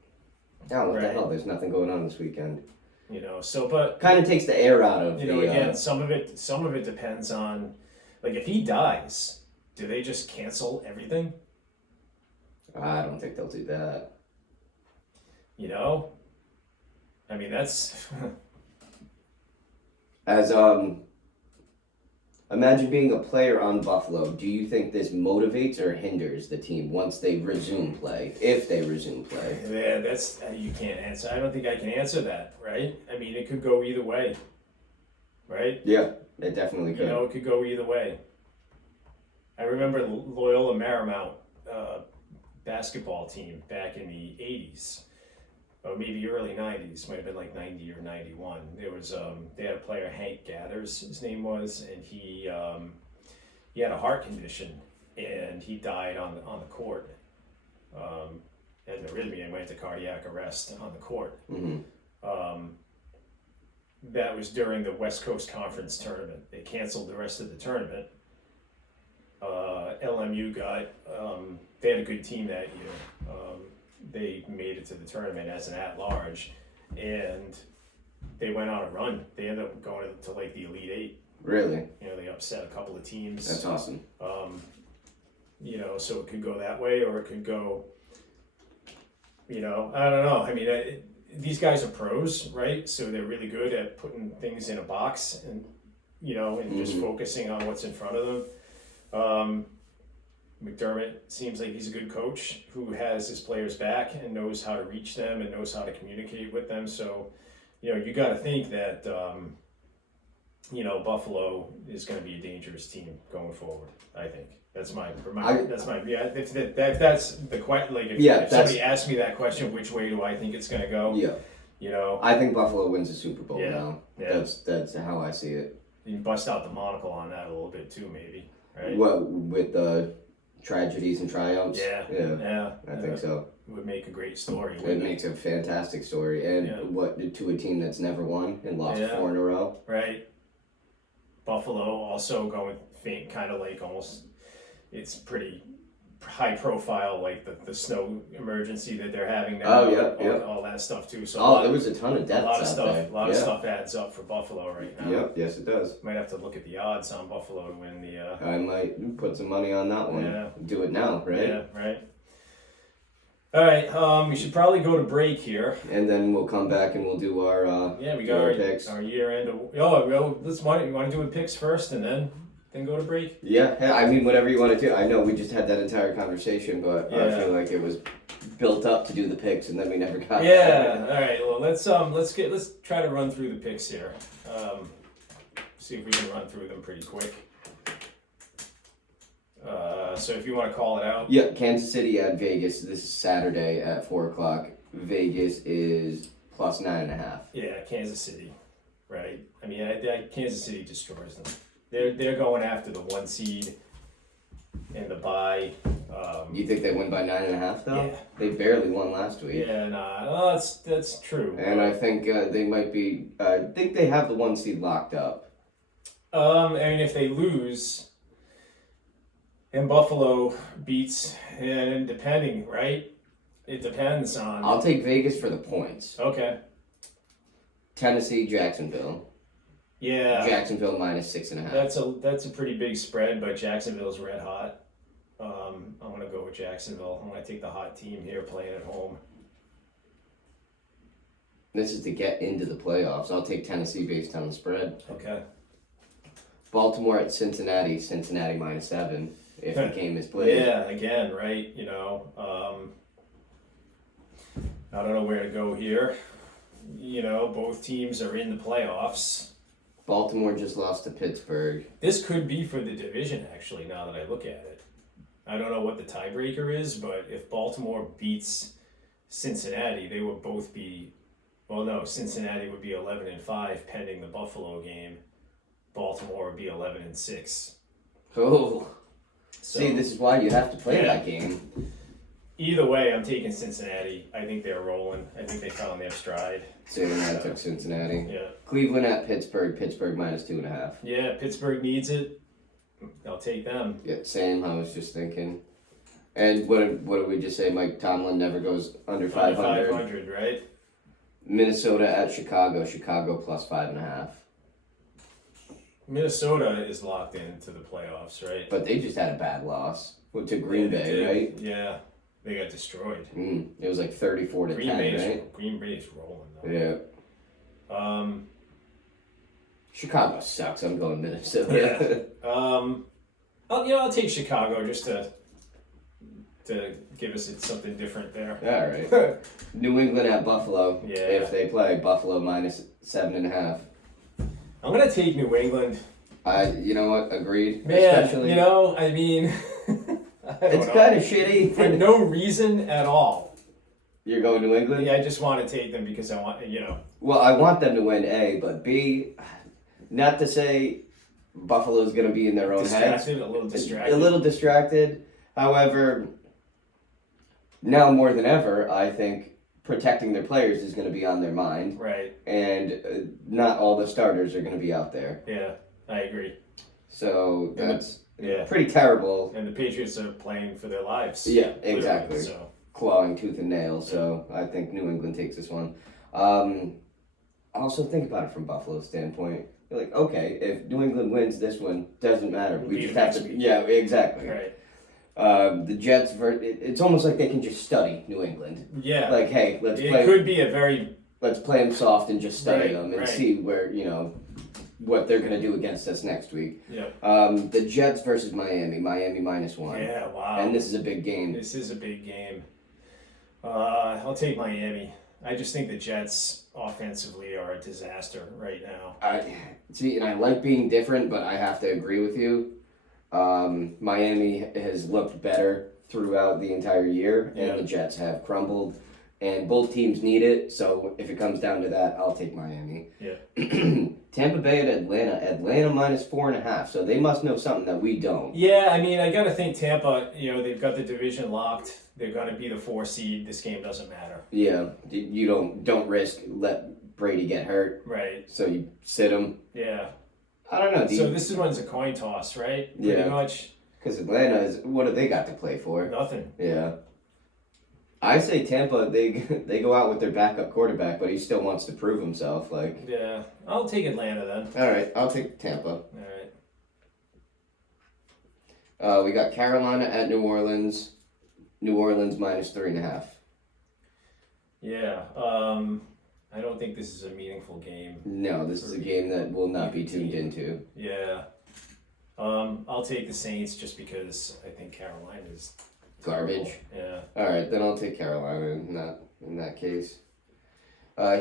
oh, what the hell? There's nothing going on this weekend. But kind of takes the air out of again, some of it depends on, like, if he dies, do they just cancel everything? I don't think they'll do that. I mean, that's as imagine being a player on Buffalo. Do you think this motivates or hinders the team once they resume play, if they resume play? Yeah, that's you can't answer. I don't think I can answer that, right? I mean, it could go either way, right? Yeah, it definitely could. It could go either way. I remember Loyola Marymount basketball team back in the 80s, or maybe early 90s, might have been like 90 or 91. There was they had a player, Hank Gathers, his name was, and he had a heart condition, and he died on the court. Had an arrhythmia and went into cardiac arrest on the court. That was during the West Coast Conference tournament. They canceled the rest of the tournament. LMU got, they had a good team that year. They made it to the tournament as an at-large, and they went on a run. They ended up going to like the Elite Eight. Really? You know, they upset a couple of teams. That's awesome. You know, so it could go that way, or it could go, you know, I don't know. I mean, these guys are pros, right? So they're really good at putting things in a box and, you know, and just focusing on what's in front of them. McDermott seems like he's a good coach who has his players back and knows how to reach them and knows how to communicate with them. So, you know, you got to think that, you know, Buffalo is going to be a dangerous team going forward. I think that's my if that's the question. Like, if somebody asked me that question, which way do I think it's going to go? Yeah. You know, I think Buffalo wins the Super Bowl now. Yeah. That's how I see it. You can bust out the monocle on that a little bit too, maybe. Right? What with the tragedies and triumphs? Yeah. I think so. It would make a great story. It makes a fantastic story, and what to a team that's never won and lost 4 in a row. Right. Buffalo also going kind of like almost. It's pretty high profile, like the snow emergency that they're having now. All that stuff too. So there was a ton of deaths. A lot of stuff adds up for Buffalo right now. Yep, yes it does. Might have to look at the odds on Buffalo to win the. I might put some money on that one. Yeah. Do it now, right? Yeah, right. All right, we should probably go to break here, and then we'll come back and we'll do our we got our picks, our year end. You want to do the picks first and then go to break? Yeah, I mean, whatever you want to do. I know we just had that entire conversation, but I feel like it was built up to do the picks, and then we never got. Yeah. All right. Well, let's try to run through the picks here. See if we can run through them pretty quick. So if you want to call it out. Yeah, Kansas City at Vegas. This is Saturday at 4:00. Vegas is plus 9.5. Yeah, Kansas City, right? I mean, Kansas City destroys them. They're going after the 1 seed in the bye. You think they win by 9.5 though? Yeah. They barely won last week. Yeah, well, that's true. And I think they might be. I think they have the 1 seed locked up. I mean, if they lose, and Buffalo beats, and depending, right? It depends on. I'll take Vegas for the points. Okay. Tennessee, Jacksonville. Yeah. Jacksonville minus 6.5. That's a pretty big spread, but Jacksonville's red hot. I'm gonna go with Jacksonville. I'm gonna take the hot team here playing at home. This is to get into the playoffs. I'll take Tennessee based on the spread. Okay. Baltimore at Cincinnati. Cincinnati minus 7 if the game is played. Yeah, again, right? You know, I don't know where to go here. You know, both teams are in the playoffs. Baltimore just lost to Pittsburgh. This could be for the division, actually, now that I look at it. I don't know what the tiebreaker is, but if Baltimore beats Cincinnati, they would both be... Well, no, Cincinnati would be 11-5 pending the Buffalo game. Baltimore would be 11-6. Oh. So, see, this is why you have to play that game. Either way, I'm taking Cincinnati. I think they're rolling. I think they found their stride. Same, I took Cincinnati. Yeah. Cleveland at Pittsburgh. Pittsburgh minus 2.5. Yeah, Pittsburgh needs it. I'll take them. Yeah, same. I was just thinking. And what did we just say? Mike Tomlin never goes under 500. 500, right? Minnesota at Chicago. Chicago plus 5.5. Minnesota is locked into the playoffs, right? But they just had a bad loss to Green Bay, right? Yeah, they got destroyed. It was like 34-10, right? Green Bay's rolling though. Yeah. Chicago sucks. I'm going Minnesota. Yeah. I'll take Chicago just to give us something different there. All right. New England at Buffalo. Yeah. If they play, Buffalo minus 7.5. I'm gonna take New England. You know what? Agreed. Man, Especially, I mean, it's kind of shitty. For no reason at all. You're going New England? Yeah, I just want to take them because I want, Well, I want them to win, A, but B, not to say Buffalo's going to be in their own heads. A little distracted. A little distracted. However, now more than ever, I think protecting their players is going to be on their mind. Right. And not all the starters are going to be out there. Yeah, I agree. So that's pretty terrible. And the Patriots are playing for their lives. Yeah, exactly. So. Clawing tooth and nail. So I think New England takes this one. Also think about it from Buffalo's standpoint. You're like, okay, if New England wins this one, doesn't matter. We just have to. Yeah, exactly. Right. The Jets, it's almost like they can just study New England. Yeah. Like, hey, let's play. It could be a very. Let's play them soft and just study them and see where, what they're going to do against us next week. Yeah. The Jets versus Miami. Miami -1. Yeah, wow. And this is a big game. This is a big game. I'll take Miami. I just think the Jets offensively are a disaster right now. And I like being different, but I have to agree with you. Miami has looked better throughout the entire year, and the Jets have crumbled. And both teams need it, so if it comes down to that, I'll take Miami. Yeah. Tampa Bay at Atlanta. Atlanta -4.5, so they must know something that we don't. Yeah, I mean, I got to think Tampa, they've got the division locked. They're going to be the 4 seed. This game doesn't matter. Yeah, you don't risk let Brady get hurt. Right. So you sit him. Yeah. I don't know. So this one's a coin toss, right? Pretty much. Because Atlanta what do they got to play for? Nothing. Yeah. I say Tampa, they go out with their backup quarterback, but he still wants to prove himself. Yeah, I'll take Atlanta then. All right, I'll take Tampa. All right. We got Carolina at New Orleans. New Orleans -3.5. Yeah. I don't think this is a meaningful game. No, this is a game that will not be tuned into. Yeah. I'll take the Saints just because I think Carolina is garbage. Yeah. All right, then I'll take Carolina in that case.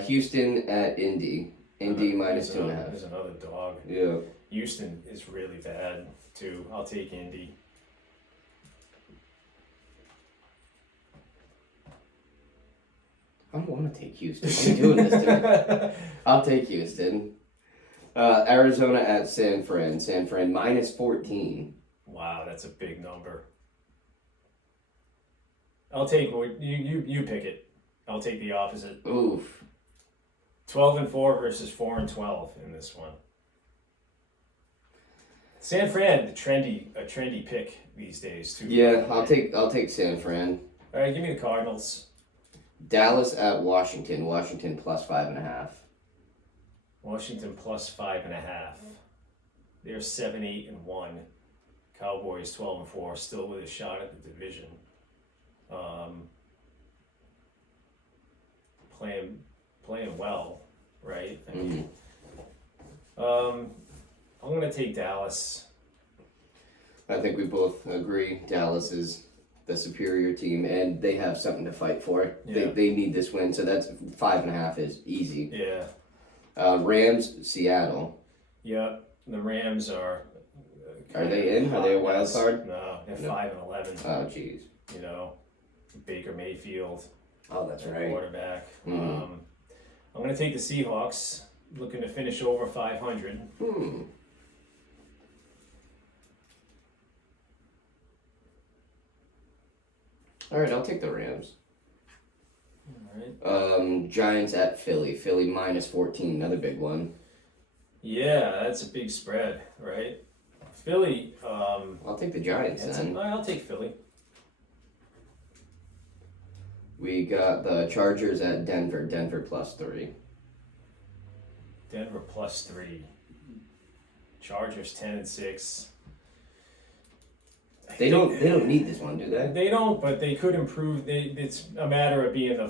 Houston at Indy. Indy -2.5. There's another dog. Yeah. Houston is really bad too. I'll take Indy. I don't want to take Houston. I'm doing this to me. I'll take Houston. Arizona at San Fran. San Fran -14. Wow, that's a big number. I'll take you pick it. I'll take the opposite. Oof. 12-4 versus 4-12 in this one. San Fran, a trendy pick these days too. Yeah, I'll take San Fran. All right, give me the Cardinals. Dallas at Washington. Washington +5.5. Washington +5.5. They're 7-8-1. Cowboys 12-4, still with a shot at the division. Playing well, right? I mean, I'm gonna take Dallas. I think we both agree Dallas is the superior team, and they have something to fight for. Yeah. They need this win, so that's 5.5 is easy. Yeah. Rams, Seattle. Yeah, the Rams are. Are they in? Are they a wild card? No, they're 5-11. Oh, jeez. Baker Mayfield. Oh, that's right. Quarterback. Mm-hmm. I'm going to take the Seahawks, looking to finish over 500. All right, I'll take the Rams. All right. Giants at Philly. Philly -14, another big one. Yeah, that's a big spread, right? Philly. I'll take the Giants then. I'll take Philly. We got the Chargers at Denver. Denver +3. Denver +3. Chargers 10-6. They don't need this one, do they? They don't, but they could improve. It's a matter of being the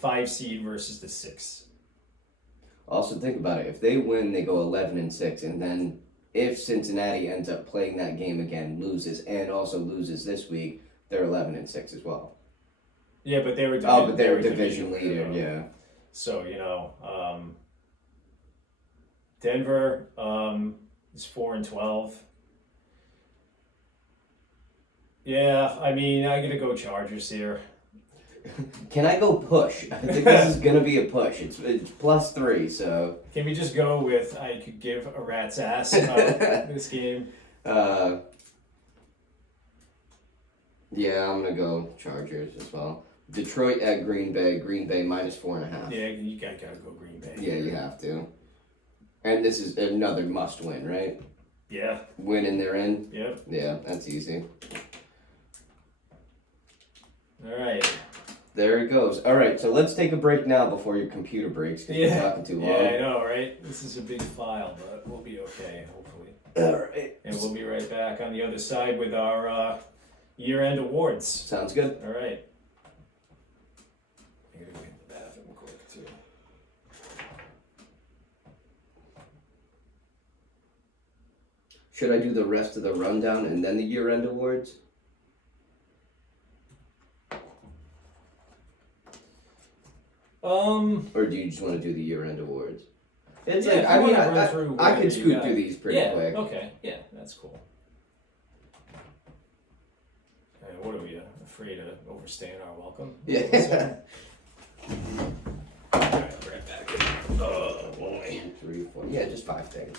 5 seed versus the 6. Also think about it. If they win, they go 11-6, and then if Cincinnati ends up playing that game again, loses, and also loses this week, they're 11-6 as well. Yeah, but they were. But they were division leader. Yeah. So Denver is 4-12. Yeah, I mean, I gotta go Chargers here. Can I go push? I think this is gonna be a push. It's +3, so. Can we just go with I could give a rat's ass about this game? Yeah, I'm gonna go Chargers as well. Detroit at Green Bay. Green Bay -4.5. Yeah, you gotta go Green Bay. Yeah, you have to. And this is another must win, right? Yeah. Win and they're in? Yep. Yeah, that's easy. All right. There it goes. All right, so let's take a break now before your computer breaks because you're talking too long. Yeah, I know, right? This is a big file, but we'll be okay, hopefully. All right. And we'll be right back on the other side with our year-end awards. Sounds good. All right. I gotta go get the bathroom quick, too. Should I do the rest of the rundown and then the year-end awards? Or do you just want to do the year-end awards? It's yeah, like, I could scoot through these pretty quick. Okay, yeah, that's cool. And what are we afraid of overstaying our welcome? Yeah. Alright, right back. Oh boy. 1, 2, 3, 4. Yeah, just 5 things.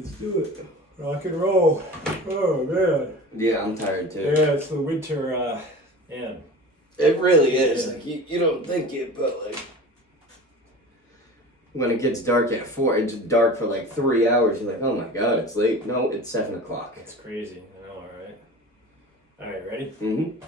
Let's do it. Rock and roll. Oh, man. Yeah, I'm tired too. Yeah, it's the winter, man. It really is. Like, you don't think it, but like, when it gets dark at 4, it's dark for like 3 hours. You're like, oh my god, it's late. No, it's 7 o'clock. It's crazy. I know, alright? Alright, ready? Mm-hmm.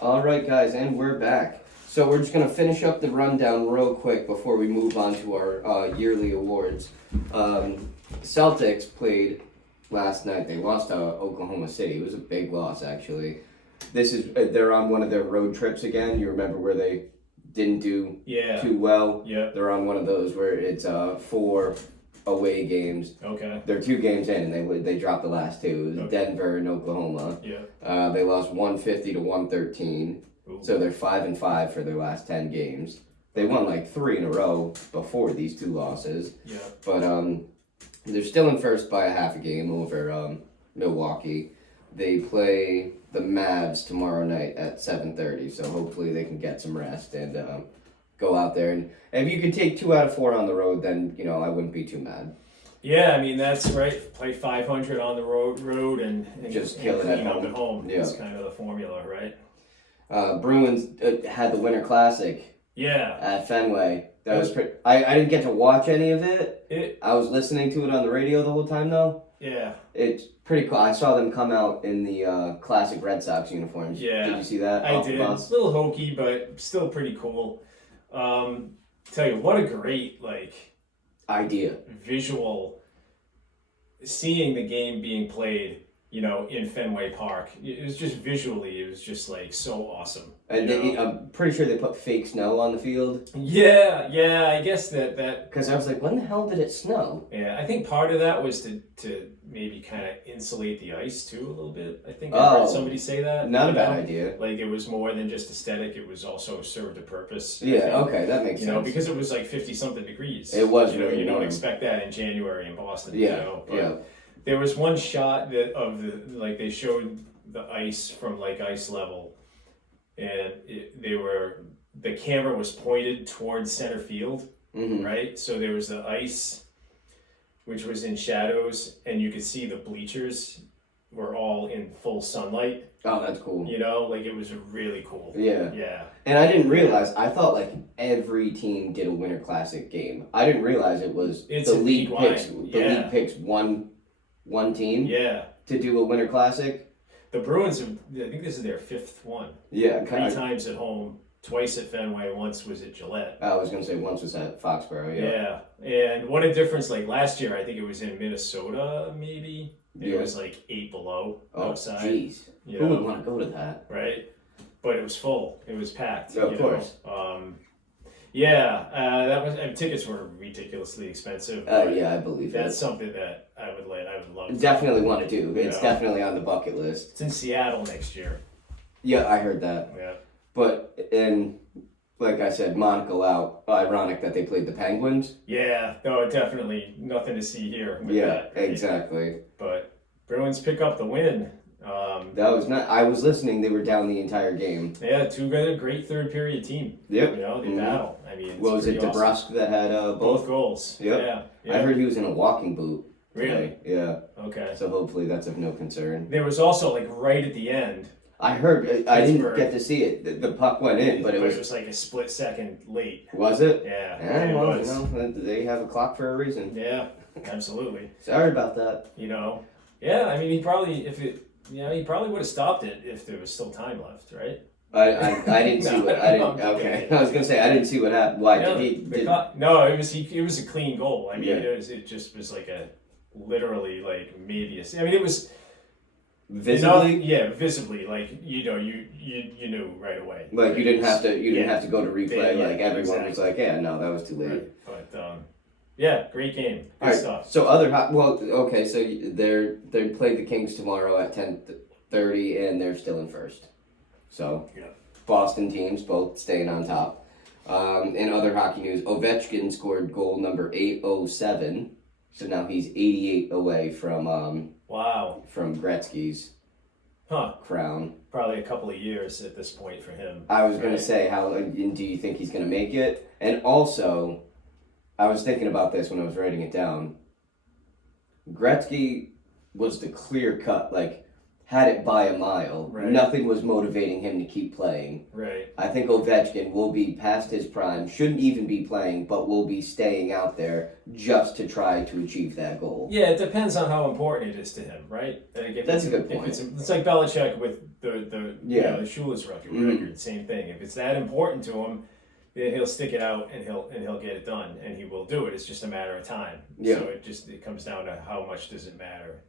Alright, guys, and we're back. So we're just going to finish up the rundown real quick before we move on to our yearly awards. Celtics played last night. They lost to Oklahoma City. It was a big loss, actually. They're on one of their road trips again. You remember where they didn't do too well? Yeah. They're on one of those where it's 4 away games. Okay. They're 2 games in, and they dropped the last 2. It was Denver and Oklahoma. Yeah. They lost 150 to 113. Ooh. So they're 5-5 for their last 10 games. They won like 3 in a row before these 2 losses. Yeah. But they're still in first by a half a game over Milwaukee. They play the Mavs tomorrow night at 7:30. So hopefully they can get some rest and go out there. And if you could take 2 out of 4 on the road, then I wouldn't be too mad. Yeah, I mean that's right. Play 500 on the road and just kill it clean up at home. Yeah. That's kind of the formula, right? Bruins had the Winter Classic. Yeah. At Fenway. That was pretty. I didn't get to watch any of it. I was listening to it on the radio the whole time though. Yeah. It's pretty cool. I saw them come out in the classic Red Sox uniforms. Yeah. Did you see that? I did. It's a little hokey, but still pretty cool. Tell you what a great idea. Visual. Seeing the game being played, in Fenway Park. It was just visually, it was just so awesome. And I'm pretty sure they put fake snow on the field. Yeah, I guess that. Because I was like, when the hell did it snow? Yeah, I think part of that was to maybe kind of insulate the ice too a little bit. I think I heard somebody say that. Not a bad idea. Like it was more than just aesthetic; it was also served a purpose. Yeah, okay, that makes sense. Because it was 50-something degrees. It was. Really you don't expect that in January in Boston. Yeah, but there was one shot they showed the ice from ice level, and the camera was pointed towards center field, right? So there was the ice, which was in shadows, and you could see the bleachers were all in full sunlight. Oh, that's cool. It was really cool. Yeah. Yeah. And I didn't realize, I thought every team did a Winter Classic game. I didn't realize it was the league picks. The league picks one team to do a Winter Classic. The Bruins, I think this is their 5th one. Yeah. 3 times at home, twice at Fenway, once was at Gillette. I was going to say once was at Foxborough, yeah. And what a difference, last year, I think it was in Minnesota, maybe. It was 8 below outside. Oh, jeez. Who would want to go to that? Right? But it was full. It was packed. Of course. That was. Tickets were ridiculously expensive. I believe that's something that I would love. Definitely want to do. It's definitely on the bucket list. It's in Seattle next year. Yeah, I heard that. Yeah. But like I said, Monaco out. Ironic that they played the Penguins. Yeah. No, definitely nothing to see here. With that, right? Exactly. But Bruins pick up the win. That was not. I was listening. They were down the entire game. Yeah, a great third period team. Yep. They battle. I mean, what was it? DeBrusk awesome. that had both goals. Yep. Yeah. I heard he was in a walking boot. Really? Yeah. Okay. So hopefully that's of no concern. There was also right at the end. I heard. I didn't get to see it. The puck went in, but it was a split second late. Was it? Yeah. Yeah. Well, they have a clock for a reason. Yeah. Absolutely. Sorry about that. Yeah. I mean, he probably would have stopped it if there was still time left, right? I didn't see what I didn't. Okay, I was gonna say I didn't see what happened. Why no, did he? No, it was a clean goal. I mean, it just was literally maybe a. I mean, it was visibly. Visibly. You knew right away. You didn't have to go to replay. Everyone was like, yeah, no, that was too late. Right. But yeah, great game. Good stuff. So so they played the Kings tomorrow at 10:30, and they're still in first. So, Boston teams both staying on top. In other hockey news, Ovechkin scored goal number 807. So now he's 88 away from from Gretzky's crown. Probably a couple of years at this point for him. I was gonna say, how do you think he's gonna make it? And also, I was thinking about this when I was writing it down. Gretzky was the clear cut, like, had it by a mile. Right. Nothing was motivating him to keep playing. Right. I think Ovechkin will be past his prime, shouldn't even be playing, but will be staying out there just to try to achieve that goal. Yeah, it depends on how important it is to him, right? Like That's a good point. It's like Belichick with the Schuler's record, same thing. If it's that important to him, then he'll stick it out and he'll get it done, and he will do it. It's just a matter of time. Yeah. So it comes down to how much does it matter.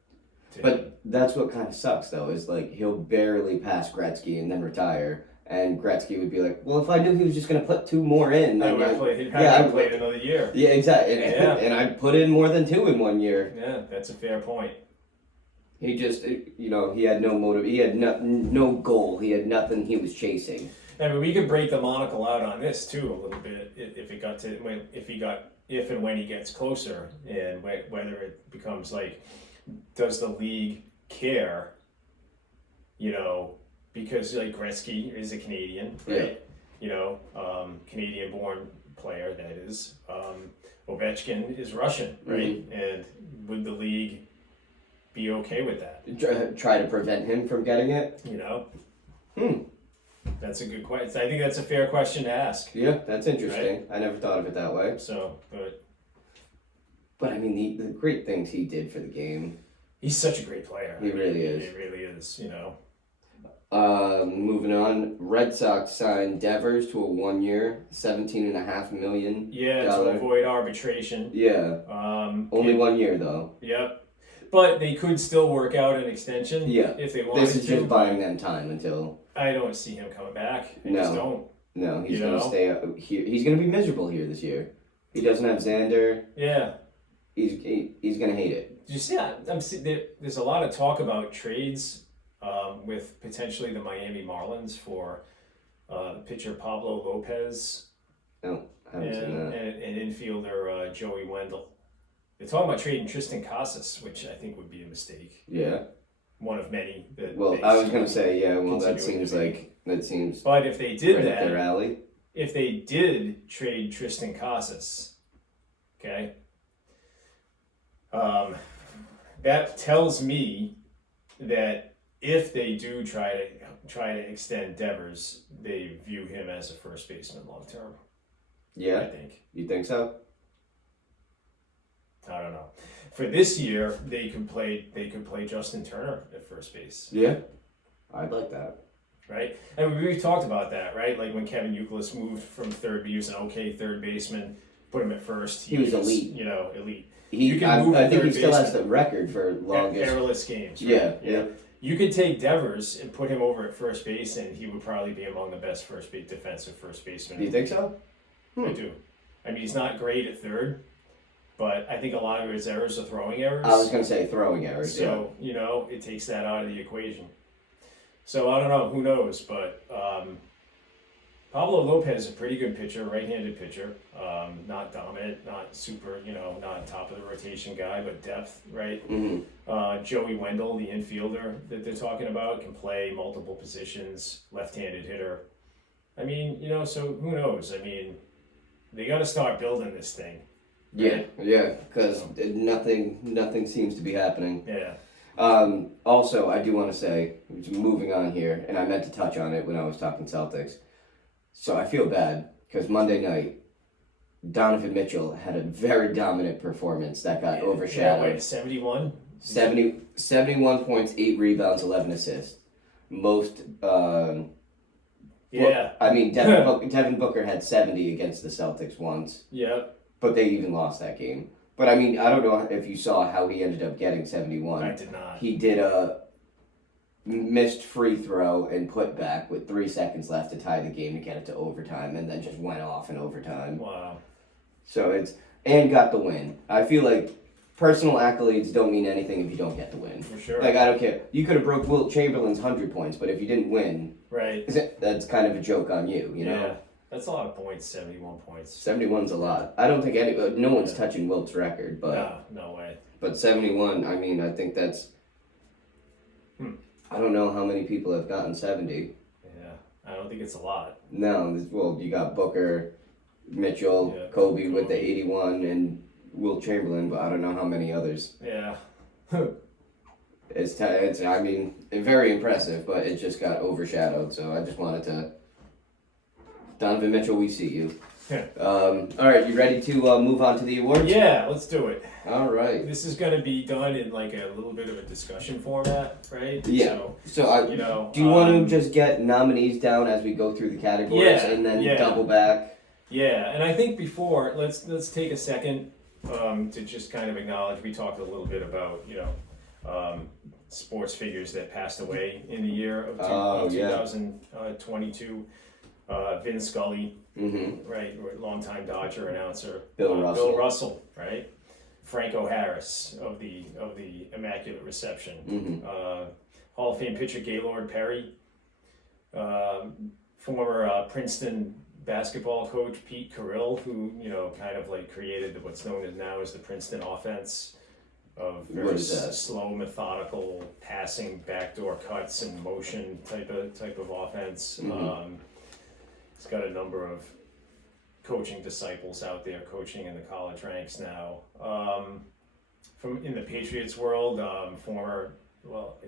But that's what kind of sucks, though, is like he'll barely pass Gretzky and then retire, and Gretzky would be like, "Well, if I knew he was just going to put 2 more in, I would have played. I'd played another year." Yeah, exactly. Yeah. And I put in more than 2 in 1 year. Yeah, that's a fair point. He just, he had no motive. He had no goal. He had nothing he was chasing. I mean, we could break the monocle out on this too a little bit if and when he gets closer, and whether it becomes like, does the league care? Because like Gretzky is a Canadian, right? Yeah. Canadian-born player, that is. Ovechkin is Russian, right? Mm-hmm. And would the league be okay with that? Try to prevent him from getting it? That's a good question. I think that's a fair question to ask. Yeah, that's interesting. Right? I never thought of it that way. But I mean, the great things he did for the game. He's such a great player. He really is. He really is, Moving on, Red Sox signed Devers to a 1-year, $17.5 million. Yeah, to avoid arbitration. Yeah. Only 1 year, though. Yep. But they could still work out an extension if they wanted to. This is just buying them time until... I don't see him coming back. I just don't. No, he's going to stay here. He's going to be miserable here this year. He doesn't have Xander. Yeah. He's going to hate it. Just there's a lot of talk about trades with potentially the Miami Marlins for pitcher Pablo Lopez. No, I haven't seen that. And infielder Joey Wendell. They're talking about trading Tristan Casas, which I think would be a mistake. Yeah. One of many. I was going to say, that seems. But if they did right that, up their alley. If they did trade Tristan Casas, okay, that tells me that if they do try to extend Devers, they view him as a first baseman long term. Yeah, I think. You think so? I don't know. For this year, they could play Justin Turner at first base. Yeah, I'd like that. Right, and we've talked about that, right? Like when Kevin Youkilis moved from third, he was an okay third baseman. Put him at first. He was elite. Elite. I think he still has the record for longest perilous games. Right? Yeah. You could take Devers and put him over at first base, and he would probably be among the best defensive first basemen. Do you think so? I do. I mean, he's not great at third, but I think a lot of his errors are throwing errors. I was going to say throwing errors. So, it takes that out of the equation. So, I don't know. Who knows? But Pablo Lopez is a pretty good pitcher, right-handed pitcher. Not dominant, not super, not top of the rotation guy, but depth, right? Mm-hmm. Joey Wendell, the infielder that they're talking about, can play multiple positions, left-handed hitter. I mean, so who knows? I mean, they got to start building this thing. Right? Yeah, because nothing seems to be happening. Yeah. Also, I do want to say, moving on here, and I meant to touch on it when I was talking Celtics. So I feel bad because Monday night, Donovan Mitchell had a very dominant performance that got overshadowed. 71? 71 points, 8 rebounds, 11 assists. Most. Yeah. I mean, Devin Booker had 70 against the Celtics once. Yeah. But they even lost that game. But I mean, I don't know if you saw how he ended up getting 71. I did not. He did a missed free throw and put back with 3 seconds left to tie the game to get it to overtime, and then just went off in overtime. Wow. So and got the win. I feel like personal accolades don't mean anything if you don't get the win. For sure. Like, I don't care. You could have broke Wilt Chamberlain's 100 points, but if you didn't win, right, that's kind of a joke on you, know? Yeah, that's a lot of points, 71 points. 71's a lot. I don't think no one's touching Wilt's record, but... No way. But 71, I mean, I think that's... I don't know how many people have gotten 70. Yeah, I don't think it's a lot. No, well, you got Booker, Mitchell, Kobe with the 81, and Wilt Chamberlain, but I don't know how many others. Yeah. It's I mean, very impressive, but it just got overshadowed, so I just wanted to... Donovan Mitchell, we see you. All right, you ready to move on to the awards? Yeah, let's do it. All right. This is going to be done in like a little bit of a discussion format, right? Yeah. So you know, do you want to just get nominees down as we go through the categories and then double back? Yeah, and I think before let's take a second to just kind of acknowledge. We talked a little bit about sports figures that passed away in the year of 2022. Vin Scully, right, longtime Dodger announcer. Bill Russell, right. Franco Harris of the Immaculate Reception. Hall of Fame pitcher Gaylord Perry. Former Princeton basketball coach Pete Carril, who kind of like created what's known as now as the Princeton offense of very slow, methodical passing, backdoor cuts and motion type of offense. He's got a number of coaching disciples out there coaching in the college ranks now. From in the Patriots world, I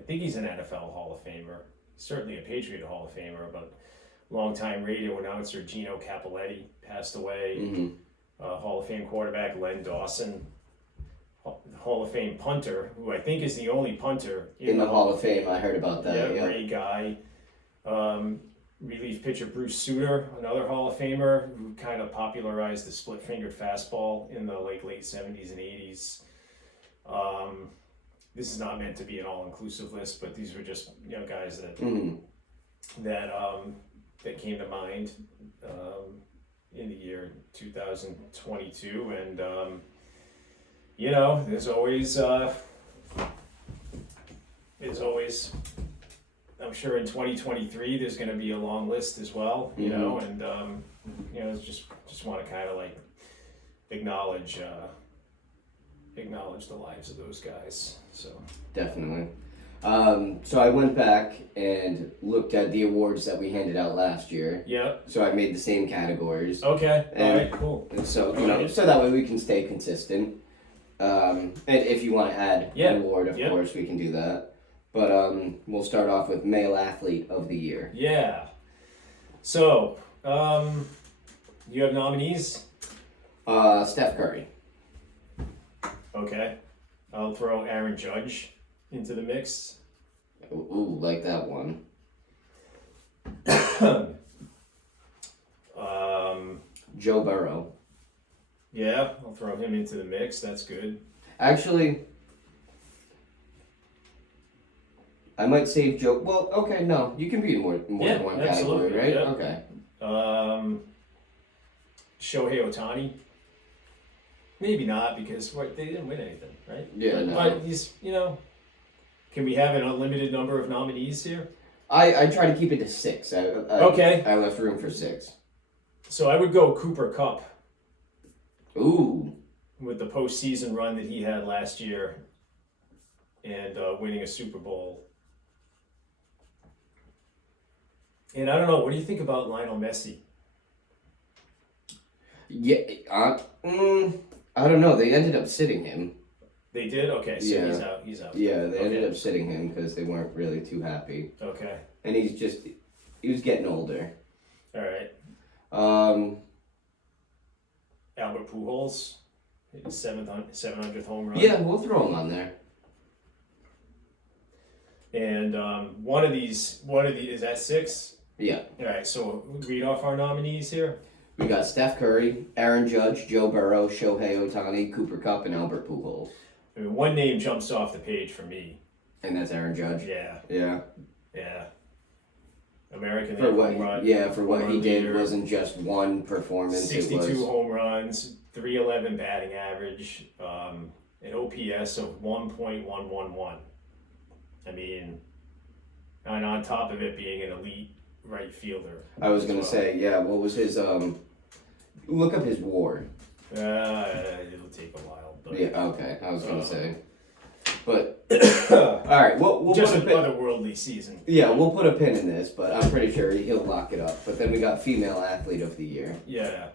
think he's an NFL Hall of Famer, certainly a Patriot Hall of Famer, but longtime radio announcer Gino Cappelletti passed away. Hall of Fame quarterback Len Dawson. Hall of Fame punter, who I think is the only punter in the Hall of Fame. I heard about that. Yeah, great guy. Relief pitcher Bruce Sutter, another Hall of Famer, who kind of popularized the split-fingered fastball in the late 70s and 80s. This is not meant to be an all-inclusive list, but these were just guys that that came to mind in the year 2022, and there's always. I'm sure in 2023 there's going to be a long list as well, and just want to kind of like acknowledge the lives of those guys. So definitely. So I went back and looked at the awards that we handed out last year. Yeah. So I made the same categories. Okay. All right. Cool. And so so that way we can stay consistent. And if you want to add an award, of course, we can do that. But we'll start off with Male Athlete of the Year. Yeah. So, you have nominees? Steph Curry. Okay. I'll throw Aaron Judge into the mix. Ooh, like that one. Joe Burrow. Yeah, I'll throw him into the mix. That's good. Actually, I might save Joe. Well, okay, no, you can be in more than one category, right? Yeah. Okay. Shohei Ohtani. Maybe not, because they didn't win anything, right? Yeah, but he's can we have an unlimited number of nominees here? I try to keep it to 6. Okay. I left room for 6. So I would go Cooper Kupp. Ooh. With the postseason run that he had last year and winning a Super Bowl. And I don't know, what do you think about Lionel Messi? Yeah, I don't know. They ended up sitting him. They did? Okay, so he's out. Yeah, they ended up sitting him because they weren't really too happy. Okay. And he was getting older. All right. Albert Pujols, his 700th home run. Yeah, we'll throw him on there. And one of these, is that 6? Yeah. All right, so read off our nominees here. We got Steph Curry, Aaron Judge, Joe Burrow, Shohei Ohtani, Cooper Kupp, and Albert Pujols. I mean, one name jumps off the page for me. And that's Aaron Judge? Yeah. Yeah. Yeah. American for what home run. Yeah, for what he did wasn't just one performance. 62 home runs, 311 batting average, an OPS of 1.111. I mean, and on top of it being an elite right fielder. I was going to say, yeah, what was his, look up his WAR. It'll take a while. But, yeah, okay, I was going to say. But all right, we'll just put a pin. otherworldly season. Yeah, we'll put a pin in this, but I'm pretty sure he'll lock it up. But then we got female athlete of the year. Yeah.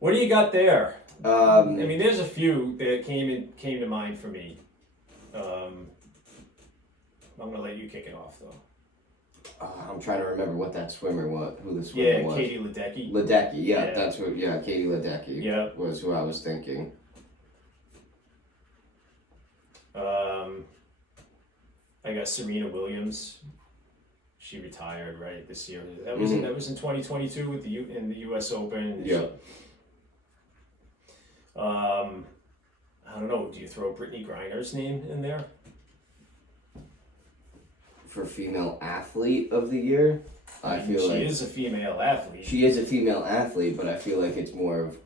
What do you got there? I mean, there's a few that came to mind for me. I'm gonna let you kick it off though. I'm trying to remember what that swimmer was. Who the swimmer was? Yeah, Katie Ledecky. Ledecky, yeah, that's what. Yeah, Katie Ledecky. Yeah. Was who I was thinking. I got Serena Williams. She retired right this year. That was in 2022 with in the U.S. Open. Yeah. I don't know. Do you throw Brittany Griner's name in there For female athlete of the year? I feel like she is a female athlete. She is a female athlete, but I feel like it's more of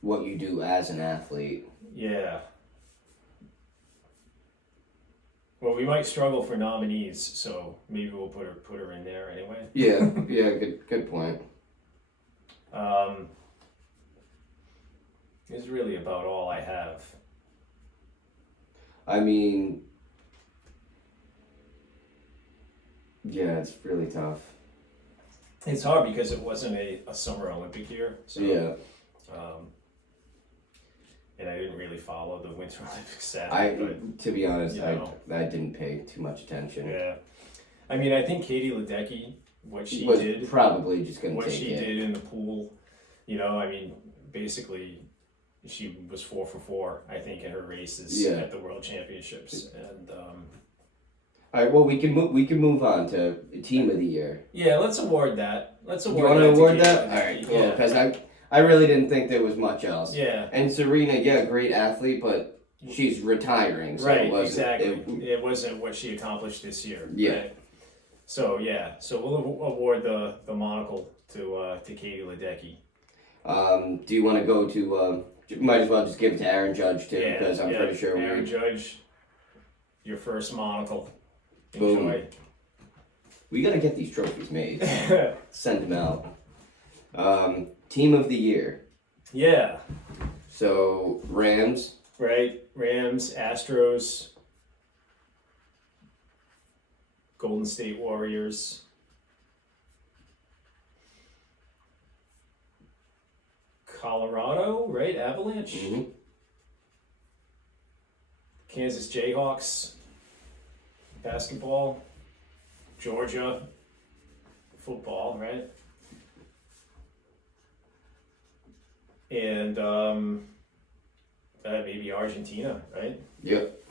what you do as an athlete. Yeah. Well, we might struggle for nominees, so maybe we'll put her in there anyway. Yeah, good point. It's really about all I have. I mean, yeah, it's really tough. It's hard because it wasn't a Summer Olympic year. So, yeah. And I didn't really follow the Winter Olympics but, to be honest, I didn't pay too much attention. Yeah. I mean, I think Katie Ledecky, what she was did, probably just going to what take she it. did in the pool, I mean, basically, she was 4 for 4, I think, in her races at the World Championships, and. All right. Well, we can move on to Team of the Year. Yeah, let's award that. You want to award that? All right, cool. Because I really didn't think there was much else. Yeah. And Serena, great athlete, but she's retiring. So right. Exactly. It wasn't what she accomplished this year. Yeah. Right? So we'll award the monocle to Katie Ledecky. Do you want to go to? Might as well just give it to Aaron Judge too, because I'm pretty sure Aaron Judge, your first monocle. Boom. Enjoy. We gotta get these trophies made. Send them out. Team of the year. Yeah. So Rams. Right. Rams, Astros, Golden State Warriors. Colorado, right? Avalanche. Mm-hmm. Kansas Jayhawks. Basketball. Georgia. Football, right? And maybe Argentina, right? Yep.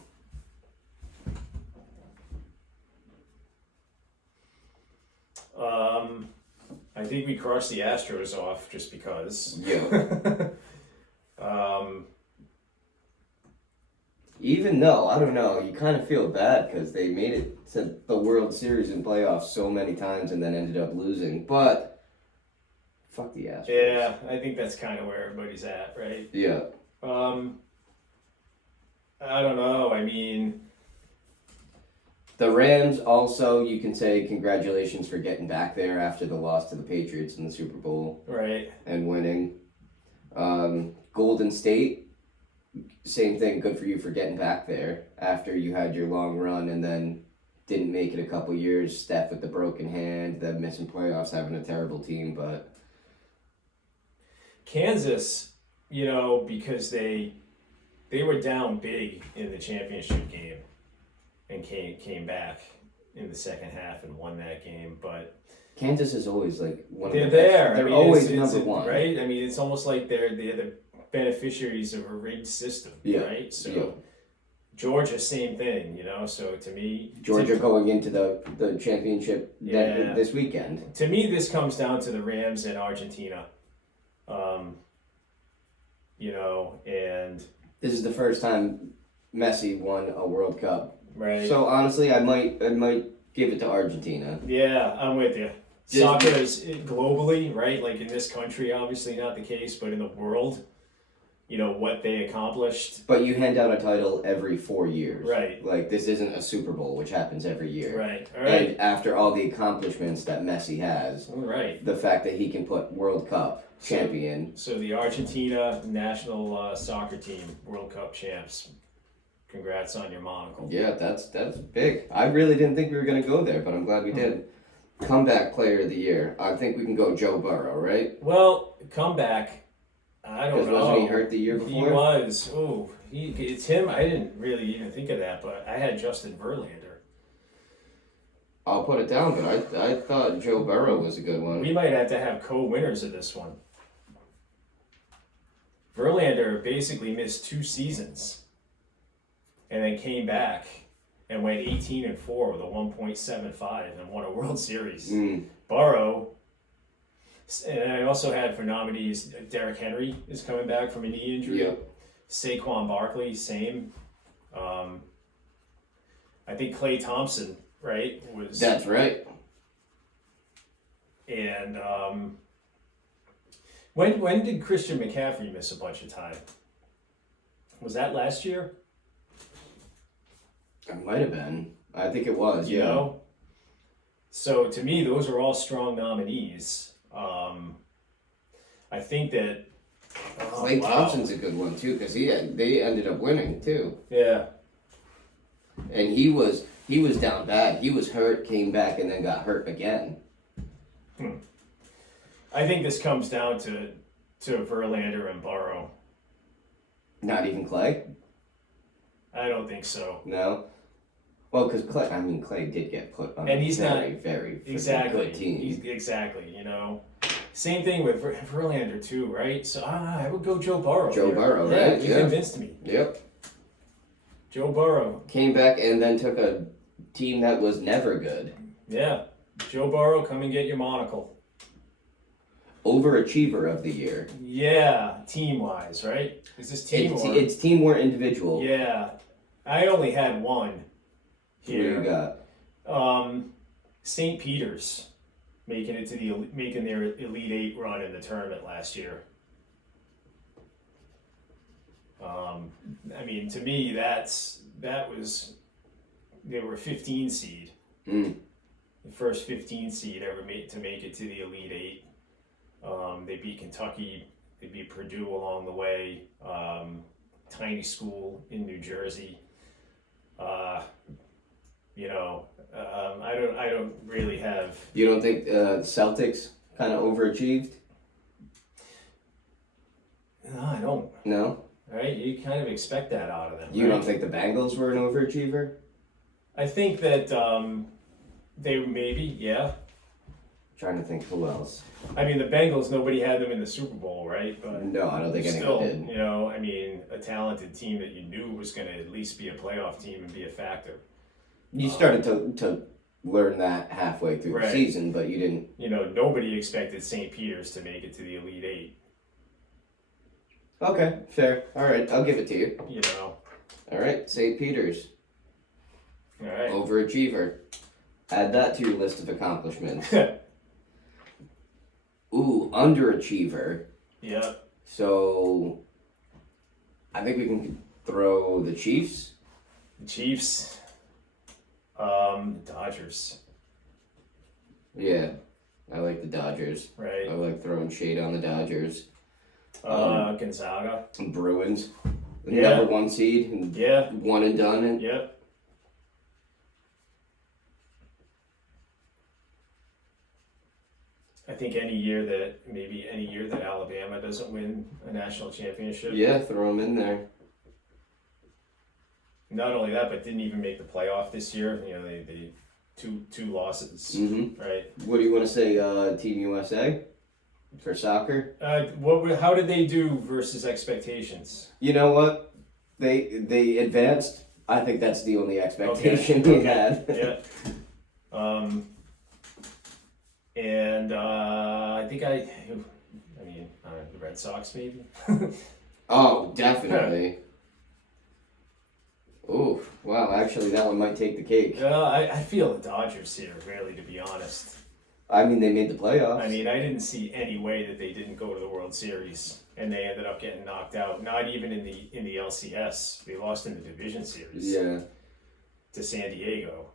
I think we crushed the Astros off just because. Yeah. Even though, I don't know, you kind of feel bad because they made it to the World Series and playoffs so many times and then ended up losing. But, fuck the Astros. Yeah, I think that's kind of where everybody's at, right? Yeah. I don't know. I mean... The Rams also, you can say congratulations for getting back there after the loss to the Patriots in the Super Bowl. Right. And winning. Golden State, same thing, good for you for getting back there after you had your long run and then didn't make it a couple years. Steph with the broken hand, them missing playoffs, having a terrible team, but... Kansas, because they were down big in the championship game and came back in the second half and won that game, but Kansas is always like one of the best. They're always number one, right? I mean, it's almost like they're the beneficiaries of a rigged system, right? So Georgia, same thing, So to me, Georgia going into the championship this weekend. To me, this comes down to the Rams and Argentina, and this is the first time Messi won a World Cup. Right. So honestly, I might give it to Argentina. Yeah, I'm with you. Soccer is globally, right? Like in this country, obviously not the case, but in the world, what they accomplished. But you hand out a title every 4 years. Right. Like this isn't a Super Bowl, which happens every year. Right. All right. And after all the accomplishments that Messi has, the fact that he can put World Cup champion. So the Argentina national soccer team, World Cup champs. Congrats on your monocle. Yeah, that's big. I really didn't think we were gonna go there, but I'm glad we did. Comeback player of the year. I think we can go Joe Burrow, right? Well, comeback. I don't know. Wasn't he hurt the year before? He was. Oh, it's him. I didn't really even think of that, but I had Justin Verlander. I'll put it down, but I thought Joe Burrow was a good one. We might have to have co-winners of this one. Verlander basically missed 2 seasons, and then came back and went 18-4 with a 1.75 and won a World Series. Burrow, and I also had for nominees Derrick Henry is coming back from a knee injury. Yep. Saquon Barkley, same. I think Klay Thompson, right? That's right. And when did Christian McCaffrey miss a bunch of time? Was that last year? It might have been. I think it was. You know? So to me, those are all strong nominees. I think that Klay Thompson's a good one too because they ended up winning too. Yeah. And he was down bad. He was hurt, came back, and then got hurt again. I think this comes down to Verlander and Burrow. Not even Klay? I don't think so. No. Well, because Klay did get put on and he's very, not, very exactly, good team. Exactly, you know. Same thing with Verlander too, right? So I would go Joe Burrow. Joe Burrow, right? You convinced me. Yep. Joe Burrow. Came back and then took a team that was never good. Yeah. Joe Burrow, come and get your monocle. Overachiever of the year. Yeah, team-wise, right? Is this team it's team or individual? Yeah. I only had one here. What do you got? St. Peter's making their Elite Eight run in the tournament last year. I mean, to me, they were a 15 seed. The first 15 seed ever made to make it to the Elite Eight. They beat Kentucky. They beat Purdue along the way. Tiny school in New Jersey. I don't really have. You don't think Celtics kind of overachieved? No, I don't. No. Right? You kind of expect that out of them. You don't think the Bengals were an overachiever? I think that they maybe, yeah. Trying to think who else. I mean, the Bengals, nobody had them in the Super Bowl, right? But no, I don't think anyone did. You know, I mean, a talented team that you knew was going to at least be a playoff team and be a factor. You started to learn that halfway through the season, but you didn't. You know, nobody expected St. Peter's to make it to the Elite Eight. Okay, fair. All right, I'll give it to you. You know. All right, St. Peter's. All right. Overachiever. Add that to your list of accomplishments. Ooh, underachiever. Yep. So, I think we can throw the Chiefs. The Chiefs. Dodgers. Yeah, I like the Dodgers. Right. I like throwing shade on the Dodgers. Gonzaga. Bruins. Yeah. Number 1 seed. And Yeah. One and done. Yep. I think any year that Alabama doesn't win a national championship. Yeah, throw them in there. Not only that, but didn't even make the playoff this year. You know, they two losses. Mm-hmm. Right. What do you want to say, Team USA for soccer? How did they do versus expectations? You know what? They advanced. I think that's the only expectation we had. Yeah. And I think the Red Sox maybe. Oh, definitely. Ooh, wow, actually that one might take the cake. I feel the Dodgers here, really, to be honest. I mean, they made the playoffs. I mean, I didn't see any way that they didn't go to the World Series, and they ended up getting knocked out. Not even in the LCS. They lost in the division series. Yeah. To San Diego.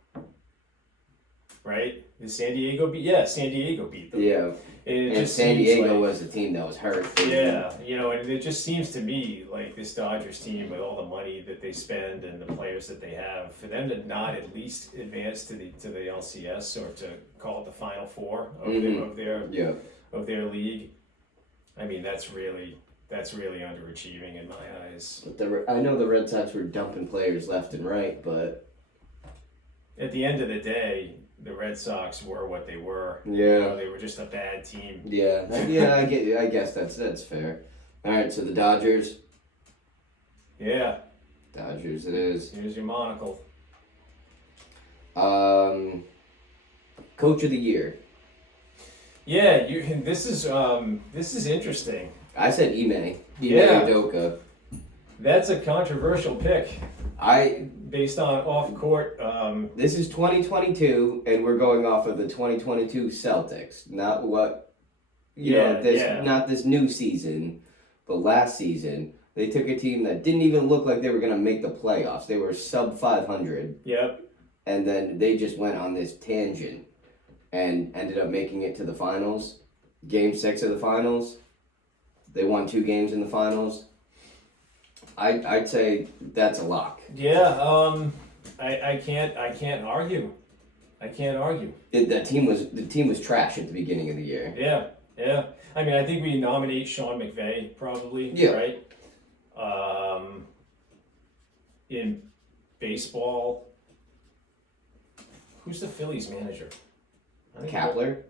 right? Did San Diego beat? Yeah, San Diego beat them. Yeah. And San Diego was a team that was hurt. Yeah, and it just seems to me like this Dodgers team, with all the money that they spend and the players that they have, for them to not at least advance to the LCS or to call it the Final Four of their league. I mean, that's really underachieving in my eyes. But I know the Red Sox were dumping players left and right, but at the end of the day, the Red Sox were what they were. Yeah, they were just a bad team. Yeah, I guess that's fair. All right, so the Dodgers. Yeah. Dodgers, it is. Here's your monocle. Coach of the Year. Yeah, this is interesting. I said Ime Udoka. That's a controversial pick. Based on off court. This is 2022, and we're going off of the 2022 Celtics, not what not this new season, but last season. They took a team that didn't even look like they were going to make the playoffs. They were sub 500. Yep. And then they just went on this tangent and ended up making it to the finals. Game 6 of the finals. They won 2 games in the finals. I'd say that's a lock. Yeah, I can't argue. I can't argue. The team was trash at the beginning of the year. Yeah. I mean, I think we nominate Sean McVay probably. Yeah. Right. In baseball, who's the Phillies manager? Kapler.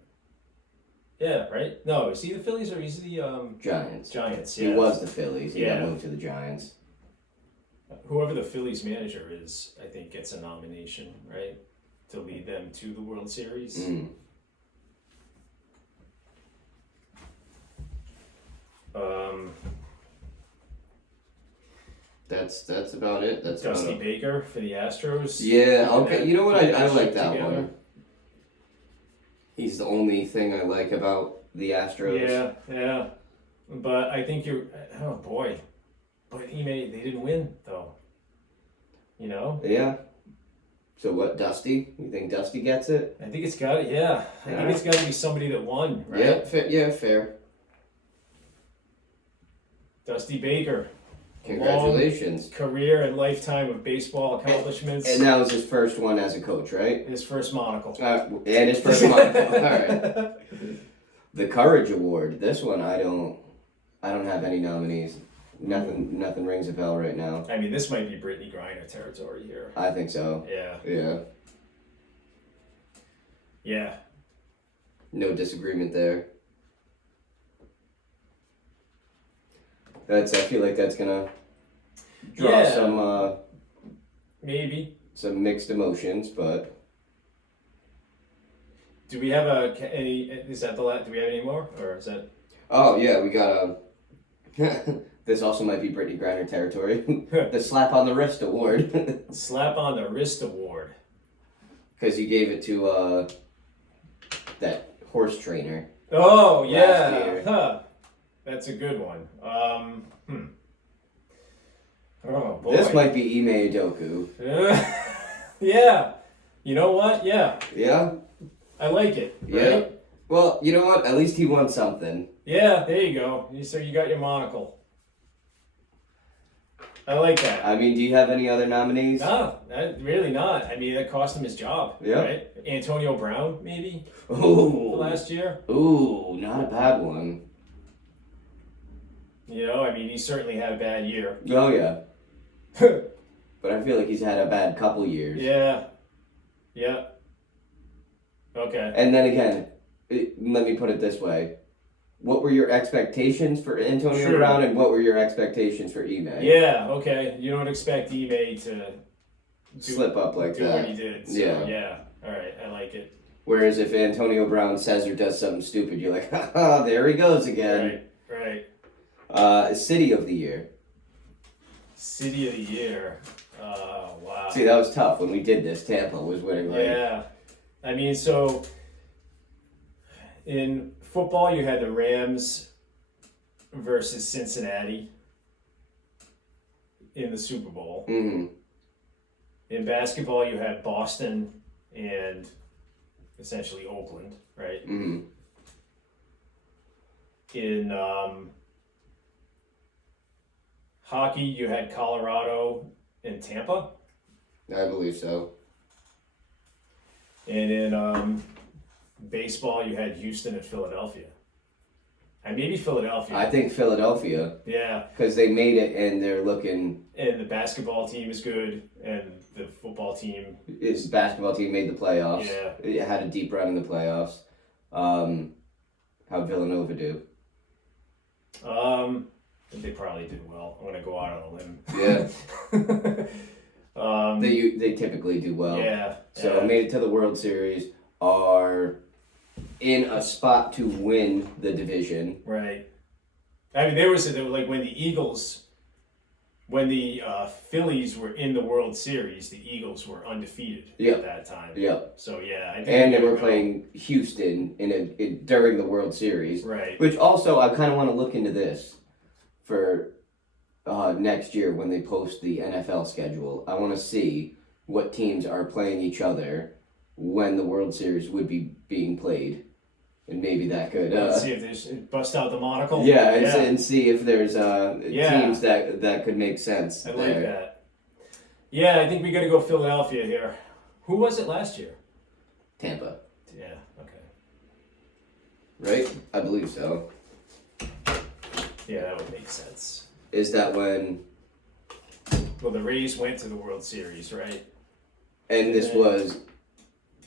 Yeah, right? No, is he the Phillies or is he the Giants? Giants, yeah. He was the Phillies. He got moved to the Giants. Whoever the Phillies manager is, I think, gets a nomination, right? To lead them to the World Series. Mm. That's about it. That's Dusty Baker for the Astros. Yeah, okay. You know what? I like that one. He's the only thing I like about the Astros. Yeah. But I think oh boy. But they didn't win, though. Yeah. So what, Dusty? You think Dusty gets it? I think it's got it, yeah. I think it's got to be somebody that won, right? Yeah, fair. Dusty Baker. Congratulations. Long career and lifetime of baseball accomplishments. And that was his first one as a coach, right? His first monocle. And his first monocle. All right. The Courage Award. This one, I don't have any nominees. Nothing rings a bell right now. I mean, this might be Brittany Griner territory here. I think so. Yeah. No disagreement there. I feel like that's gonna draw some maybe some mixed emotions, but do we have any? Is that the last? Do we have any more, or is that? Oh yeah, we got this also might be Brittany Griner territory. The Slap on the Wrist Award. Slap on the Wrist Award. Because you gave it to that horse trainer. Oh yeah. Huh. That's a good one. Oh boy. This might be Ime Udoka. Yeah. You know what? Yeah. Yeah? I like it. Right? Yeah. Well, you know what? At least he won something. Yeah, there you go. So you got your monocle. I like that. I mean, do you have any other nominees? No, really not. I mean, that cost him his job. Yeah. Right? Antonio Brown, maybe? Ooh. Last year? Ooh, not a bad one. I mean, he certainly had a bad year. Oh, yeah. But I feel like he's had a bad couple years. Yeah. Okay. And then again, let me put it this way. What were your expectations for Antonio Brown and what were your expectations for Ime? Yeah, okay. You don't expect Ime to slip up like do that. What he did. So, yeah. All right, I like it. Whereas if Antonio Brown says or does something stupid, you're like, ha, there he goes again. Right. City of the Year. City of the Year. Wow. See, that was tough. When we did this, Tampa was winning. Yeah. I mean, so in football, you had the Rams versus Cincinnati in the Super Bowl. Mm-hmm. In basketball, you had Boston and essentially Oakland, right? Mm-hmm. In hockey, you had Colorado and Tampa. I believe so. And in baseball, you had Houston and Philadelphia. And maybe Philadelphia. I think Philadelphia. Yeah. Because they made it and they're looking. And the basketball team is good, and the football team. Its basketball team made the playoffs. Yeah. It had a deep run in the playoffs. How'd Villanova do? I think they probably did well. I'm gonna go out on a limb. Yeah. They typically do well. Yeah. So made it to the World Series. Are in a spot to win the division. Right. I mean, there was like when the Phillies were in the World Series, the Eagles were undefeated at that time. Yep. So yeah, I think and they were playing Houston during the World Series. Right. Which also I kind of want to look into this for next year when they post the NFL schedule. I want to see what teams are playing each other when the World Series would be being played. And maybe that could let's see if there's bust out the monocle. Yeah, and see if there's teams that could make sense. I like that. Yeah, I think we got to go Philadelphia here. Who was it last year? Tampa. Yeah. Okay. Right, I believe so. Yeah, that would make sense. Is that when? Well, the Rays went to the World Series, right? And this was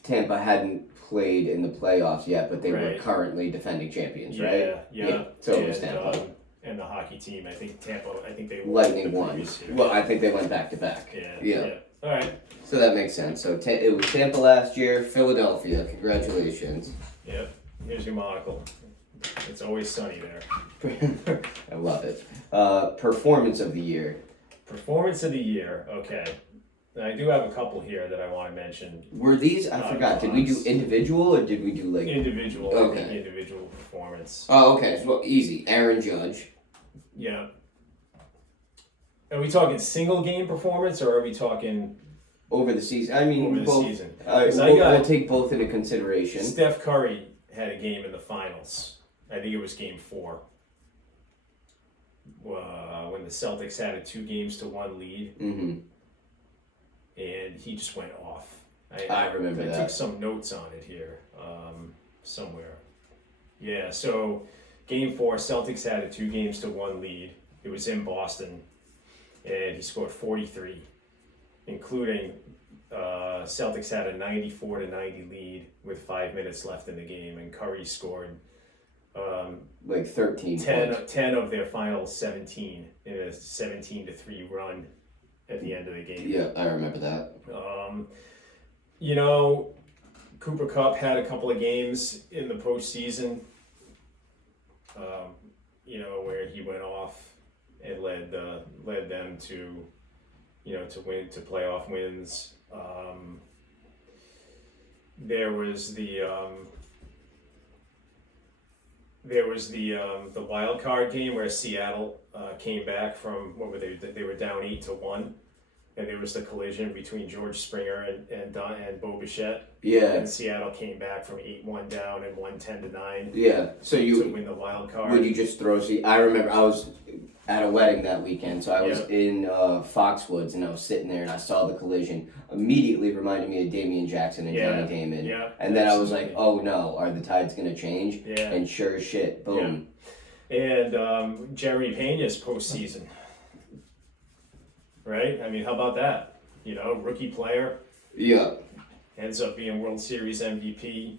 Tampa hadn't played in the playoffs yet, but they were currently defending champions, right? Yeah. So it was Tampa. And the hockey team, I think they Lightning won. Well, I think they went back to back. Yeah. All right. So that makes sense. So it was Tampa last year, Philadelphia. Congratulations. Yep. Here's your monocle. It's always sunny there. I love it. Performance of the year. Performance of the year. Okay. I do have a couple here that I want to mention. Were these? I forgot. Did we do individual or did we do like individual? Okay. I think individual performance. Oh, okay. So easy. Aaron Judge. Yeah. Are we talking single game performance or are we talking over the season? I mean, over the both, season. We'll take both into consideration. Steph Curry had a game in the finals. I think it was game 4. When the Celtics had a 2-1 lead. Mm-hmm. And he just went off. I remember that. I took some notes on it here somewhere. Yeah, so game 4, Celtics had a 2-1 lead. It was in Boston, and he scored 43, including Celtics had a 94-90 lead with 5 minutes left in the game, and Curry scored like 13 10 of their final 17 in a 17-3 run at the end of the game. Yeah, I remember that. Cooper Kupp had a couple of games in the postseason, where he went off and led them to playoff wins. There was the wild card game where Seattle came back from what were they were down 8-1, and there was the collision between George Springer and Bo Bichette. Yeah. And Seattle came back from 8-1 down and won 10-9. Yeah. So to win the wild card. Would you just throw? I remember I was at a wedding that weekend, so I was in Foxwoods, and I was sitting there, and I saw the collision. Immediately reminded me of Damian Jackson and Johnny Damon. Yeah. And then I was like, oh no, are the tides going to change? Yeah. And sure as shit, boom. Yeah. And Jeremy Pena's postseason. Right? I mean, how about that? Rookie player. Yeah. Ends up being World Series MVP.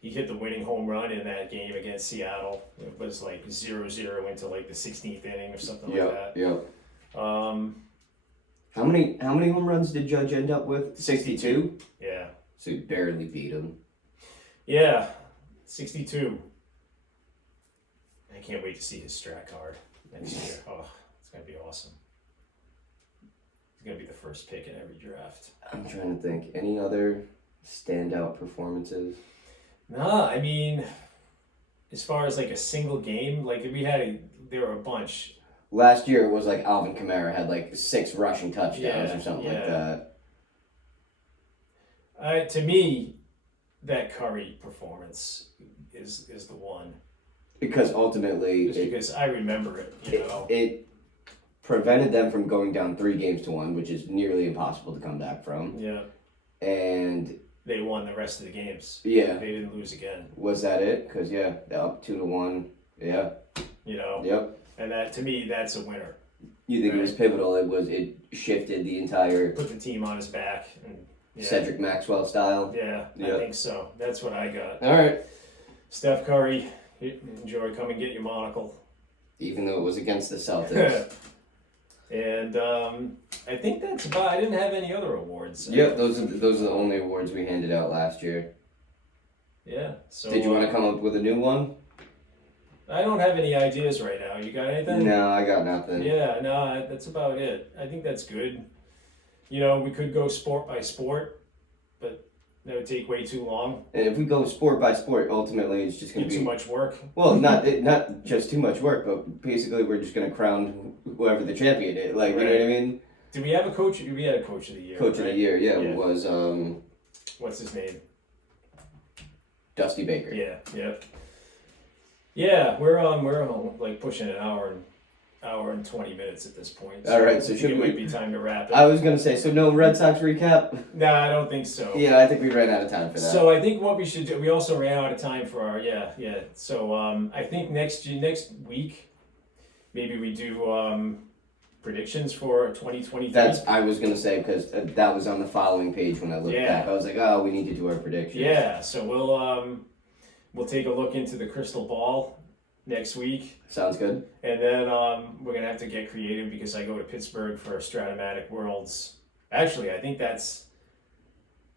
He hit the winning home run in that game against Seattle. It was like 0-0 into like the 16th inning or something like that. Yeah. How many home runs did Judge end up with? 62? Yeah. So he barely beat him. Yeah. 62. I can't wait to see his strat card next year. Oh, it's going to be awesome. He's going to be the first pick in every draft. I'm trying to think. Any other standout performances? No, I mean, as far as like a single game, like there were a bunch. Last year it was like Alvin Kamara had like 6 rushing touchdowns or something like that. To me, that Curry performance is the one. Because ultimately, Just because I remember it, you know. It prevented them from going down 3-1, which is nearly impossible to come back from. Yeah. And they won the rest of the games. Yeah. They didn't lose again. Was that it? Because, yeah, up 2-1. Yeah. You know? Yep. And that, to me, that's a winner. You think it was pivotal? It shifted the entire... Put the team on his back. And, yeah. Cedric Maxwell style? Yeah, yep. I think so. That's what I got. All right. Steph Curry, enjoy. Come and get your monocle. Even though it was against the Celtics. And I think that's about. I didn't have any other awards. Yep, those are the only awards we handed out last year. Yeah. So did you want to come up with a new one? I don't have any ideas right now. You got anything? No, I got nothing. Yeah, no, that's about it. I think that's good. You know, we could go sport by sport, but that would take way too long. And if we go sport by sport, ultimately it's just going to be too much work. Well, not just too much work, but basically we're just going to crown whoever the champion is. Like, right. You know what I mean? Did we have a coach? We had a coach of the year. Coach of the year, yeah. It was what's his name? Dusty Baker. Yeah, yeah. Yeah, we're like pushing an hour and 20 minutes at this point. So all right, so it might be time to wrap it. I was gonna say, so no Red Sox recap? Nah, I don't think so. Yeah, I think we ran out of time for that. So I think what we should do, we also ran out of time for our So I think next week, maybe we do predictions for 2023. I was gonna say, because that was on the following page when I looked back. I was like, oh, we need to do our predictions. Yeah, so we'll take a look into the crystal ball next week. Sounds good. And then we're going to have to get creative because I go to Pittsburgh for Stratomatic Worlds. Actually, I think that's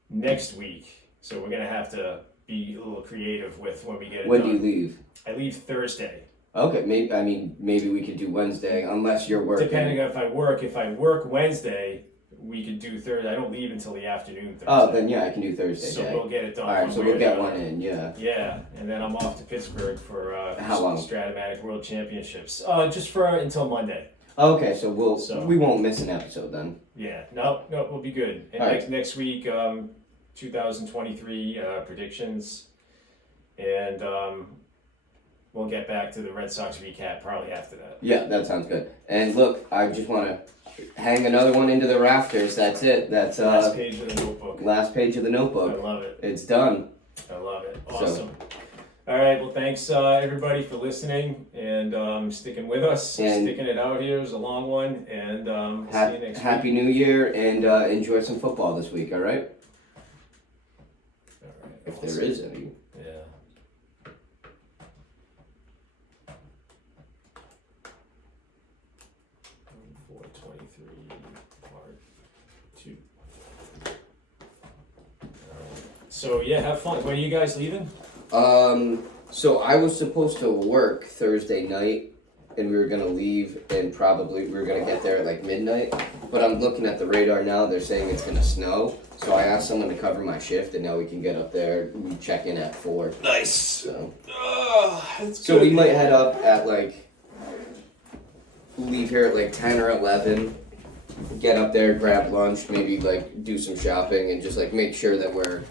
next week. So we're going to have to be a little creative with when we get it When done. do you leave? I leave Thursday. Okay, maybe we could do Wednesday unless you're working. Depending on if I work Wednesday, we could do Thursday. I don't leave until the afternoon Thursday. Oh, then yeah, I can do Thursday. So we'll get it done. All right, so we'll get one in, yeah. Yeah, and then I'm off to Pittsburgh for how long? Stratomatic World Championships. Just for until Monday. Okay, so we won't miss an episode then. Yeah, no, we'll be good. And next week, 2023 predictions, and we'll get back to the Red Sox recap probably after that. Yeah, that sounds good. And look, I just want to hang another one into the rafters. That's it. That's last page of the notebook. Last page of the notebook. I love it. It's done. I love it. Awesome. All right. Well, thanks everybody for listening and sticking with us, and sticking it out here. It was a long one, and see you next week. Happy New Year, and enjoy some football this week. All right. If there is any. Yeah. So yeah, have fun. When are you guys leaving? So I was supposed to work Thursday night, and we were gonna leave, and probably we were gonna get there at like midnight. But I'm looking at the radar now; they're saying it's gonna snow. So I asked someone to cover my shift, and now we can get up there. We check in at 4. Nice. So, that's so good. we might head up at leave here at like 10 or 11. Get up there, grab lunch, maybe like do some shopping, and just like make sure that we're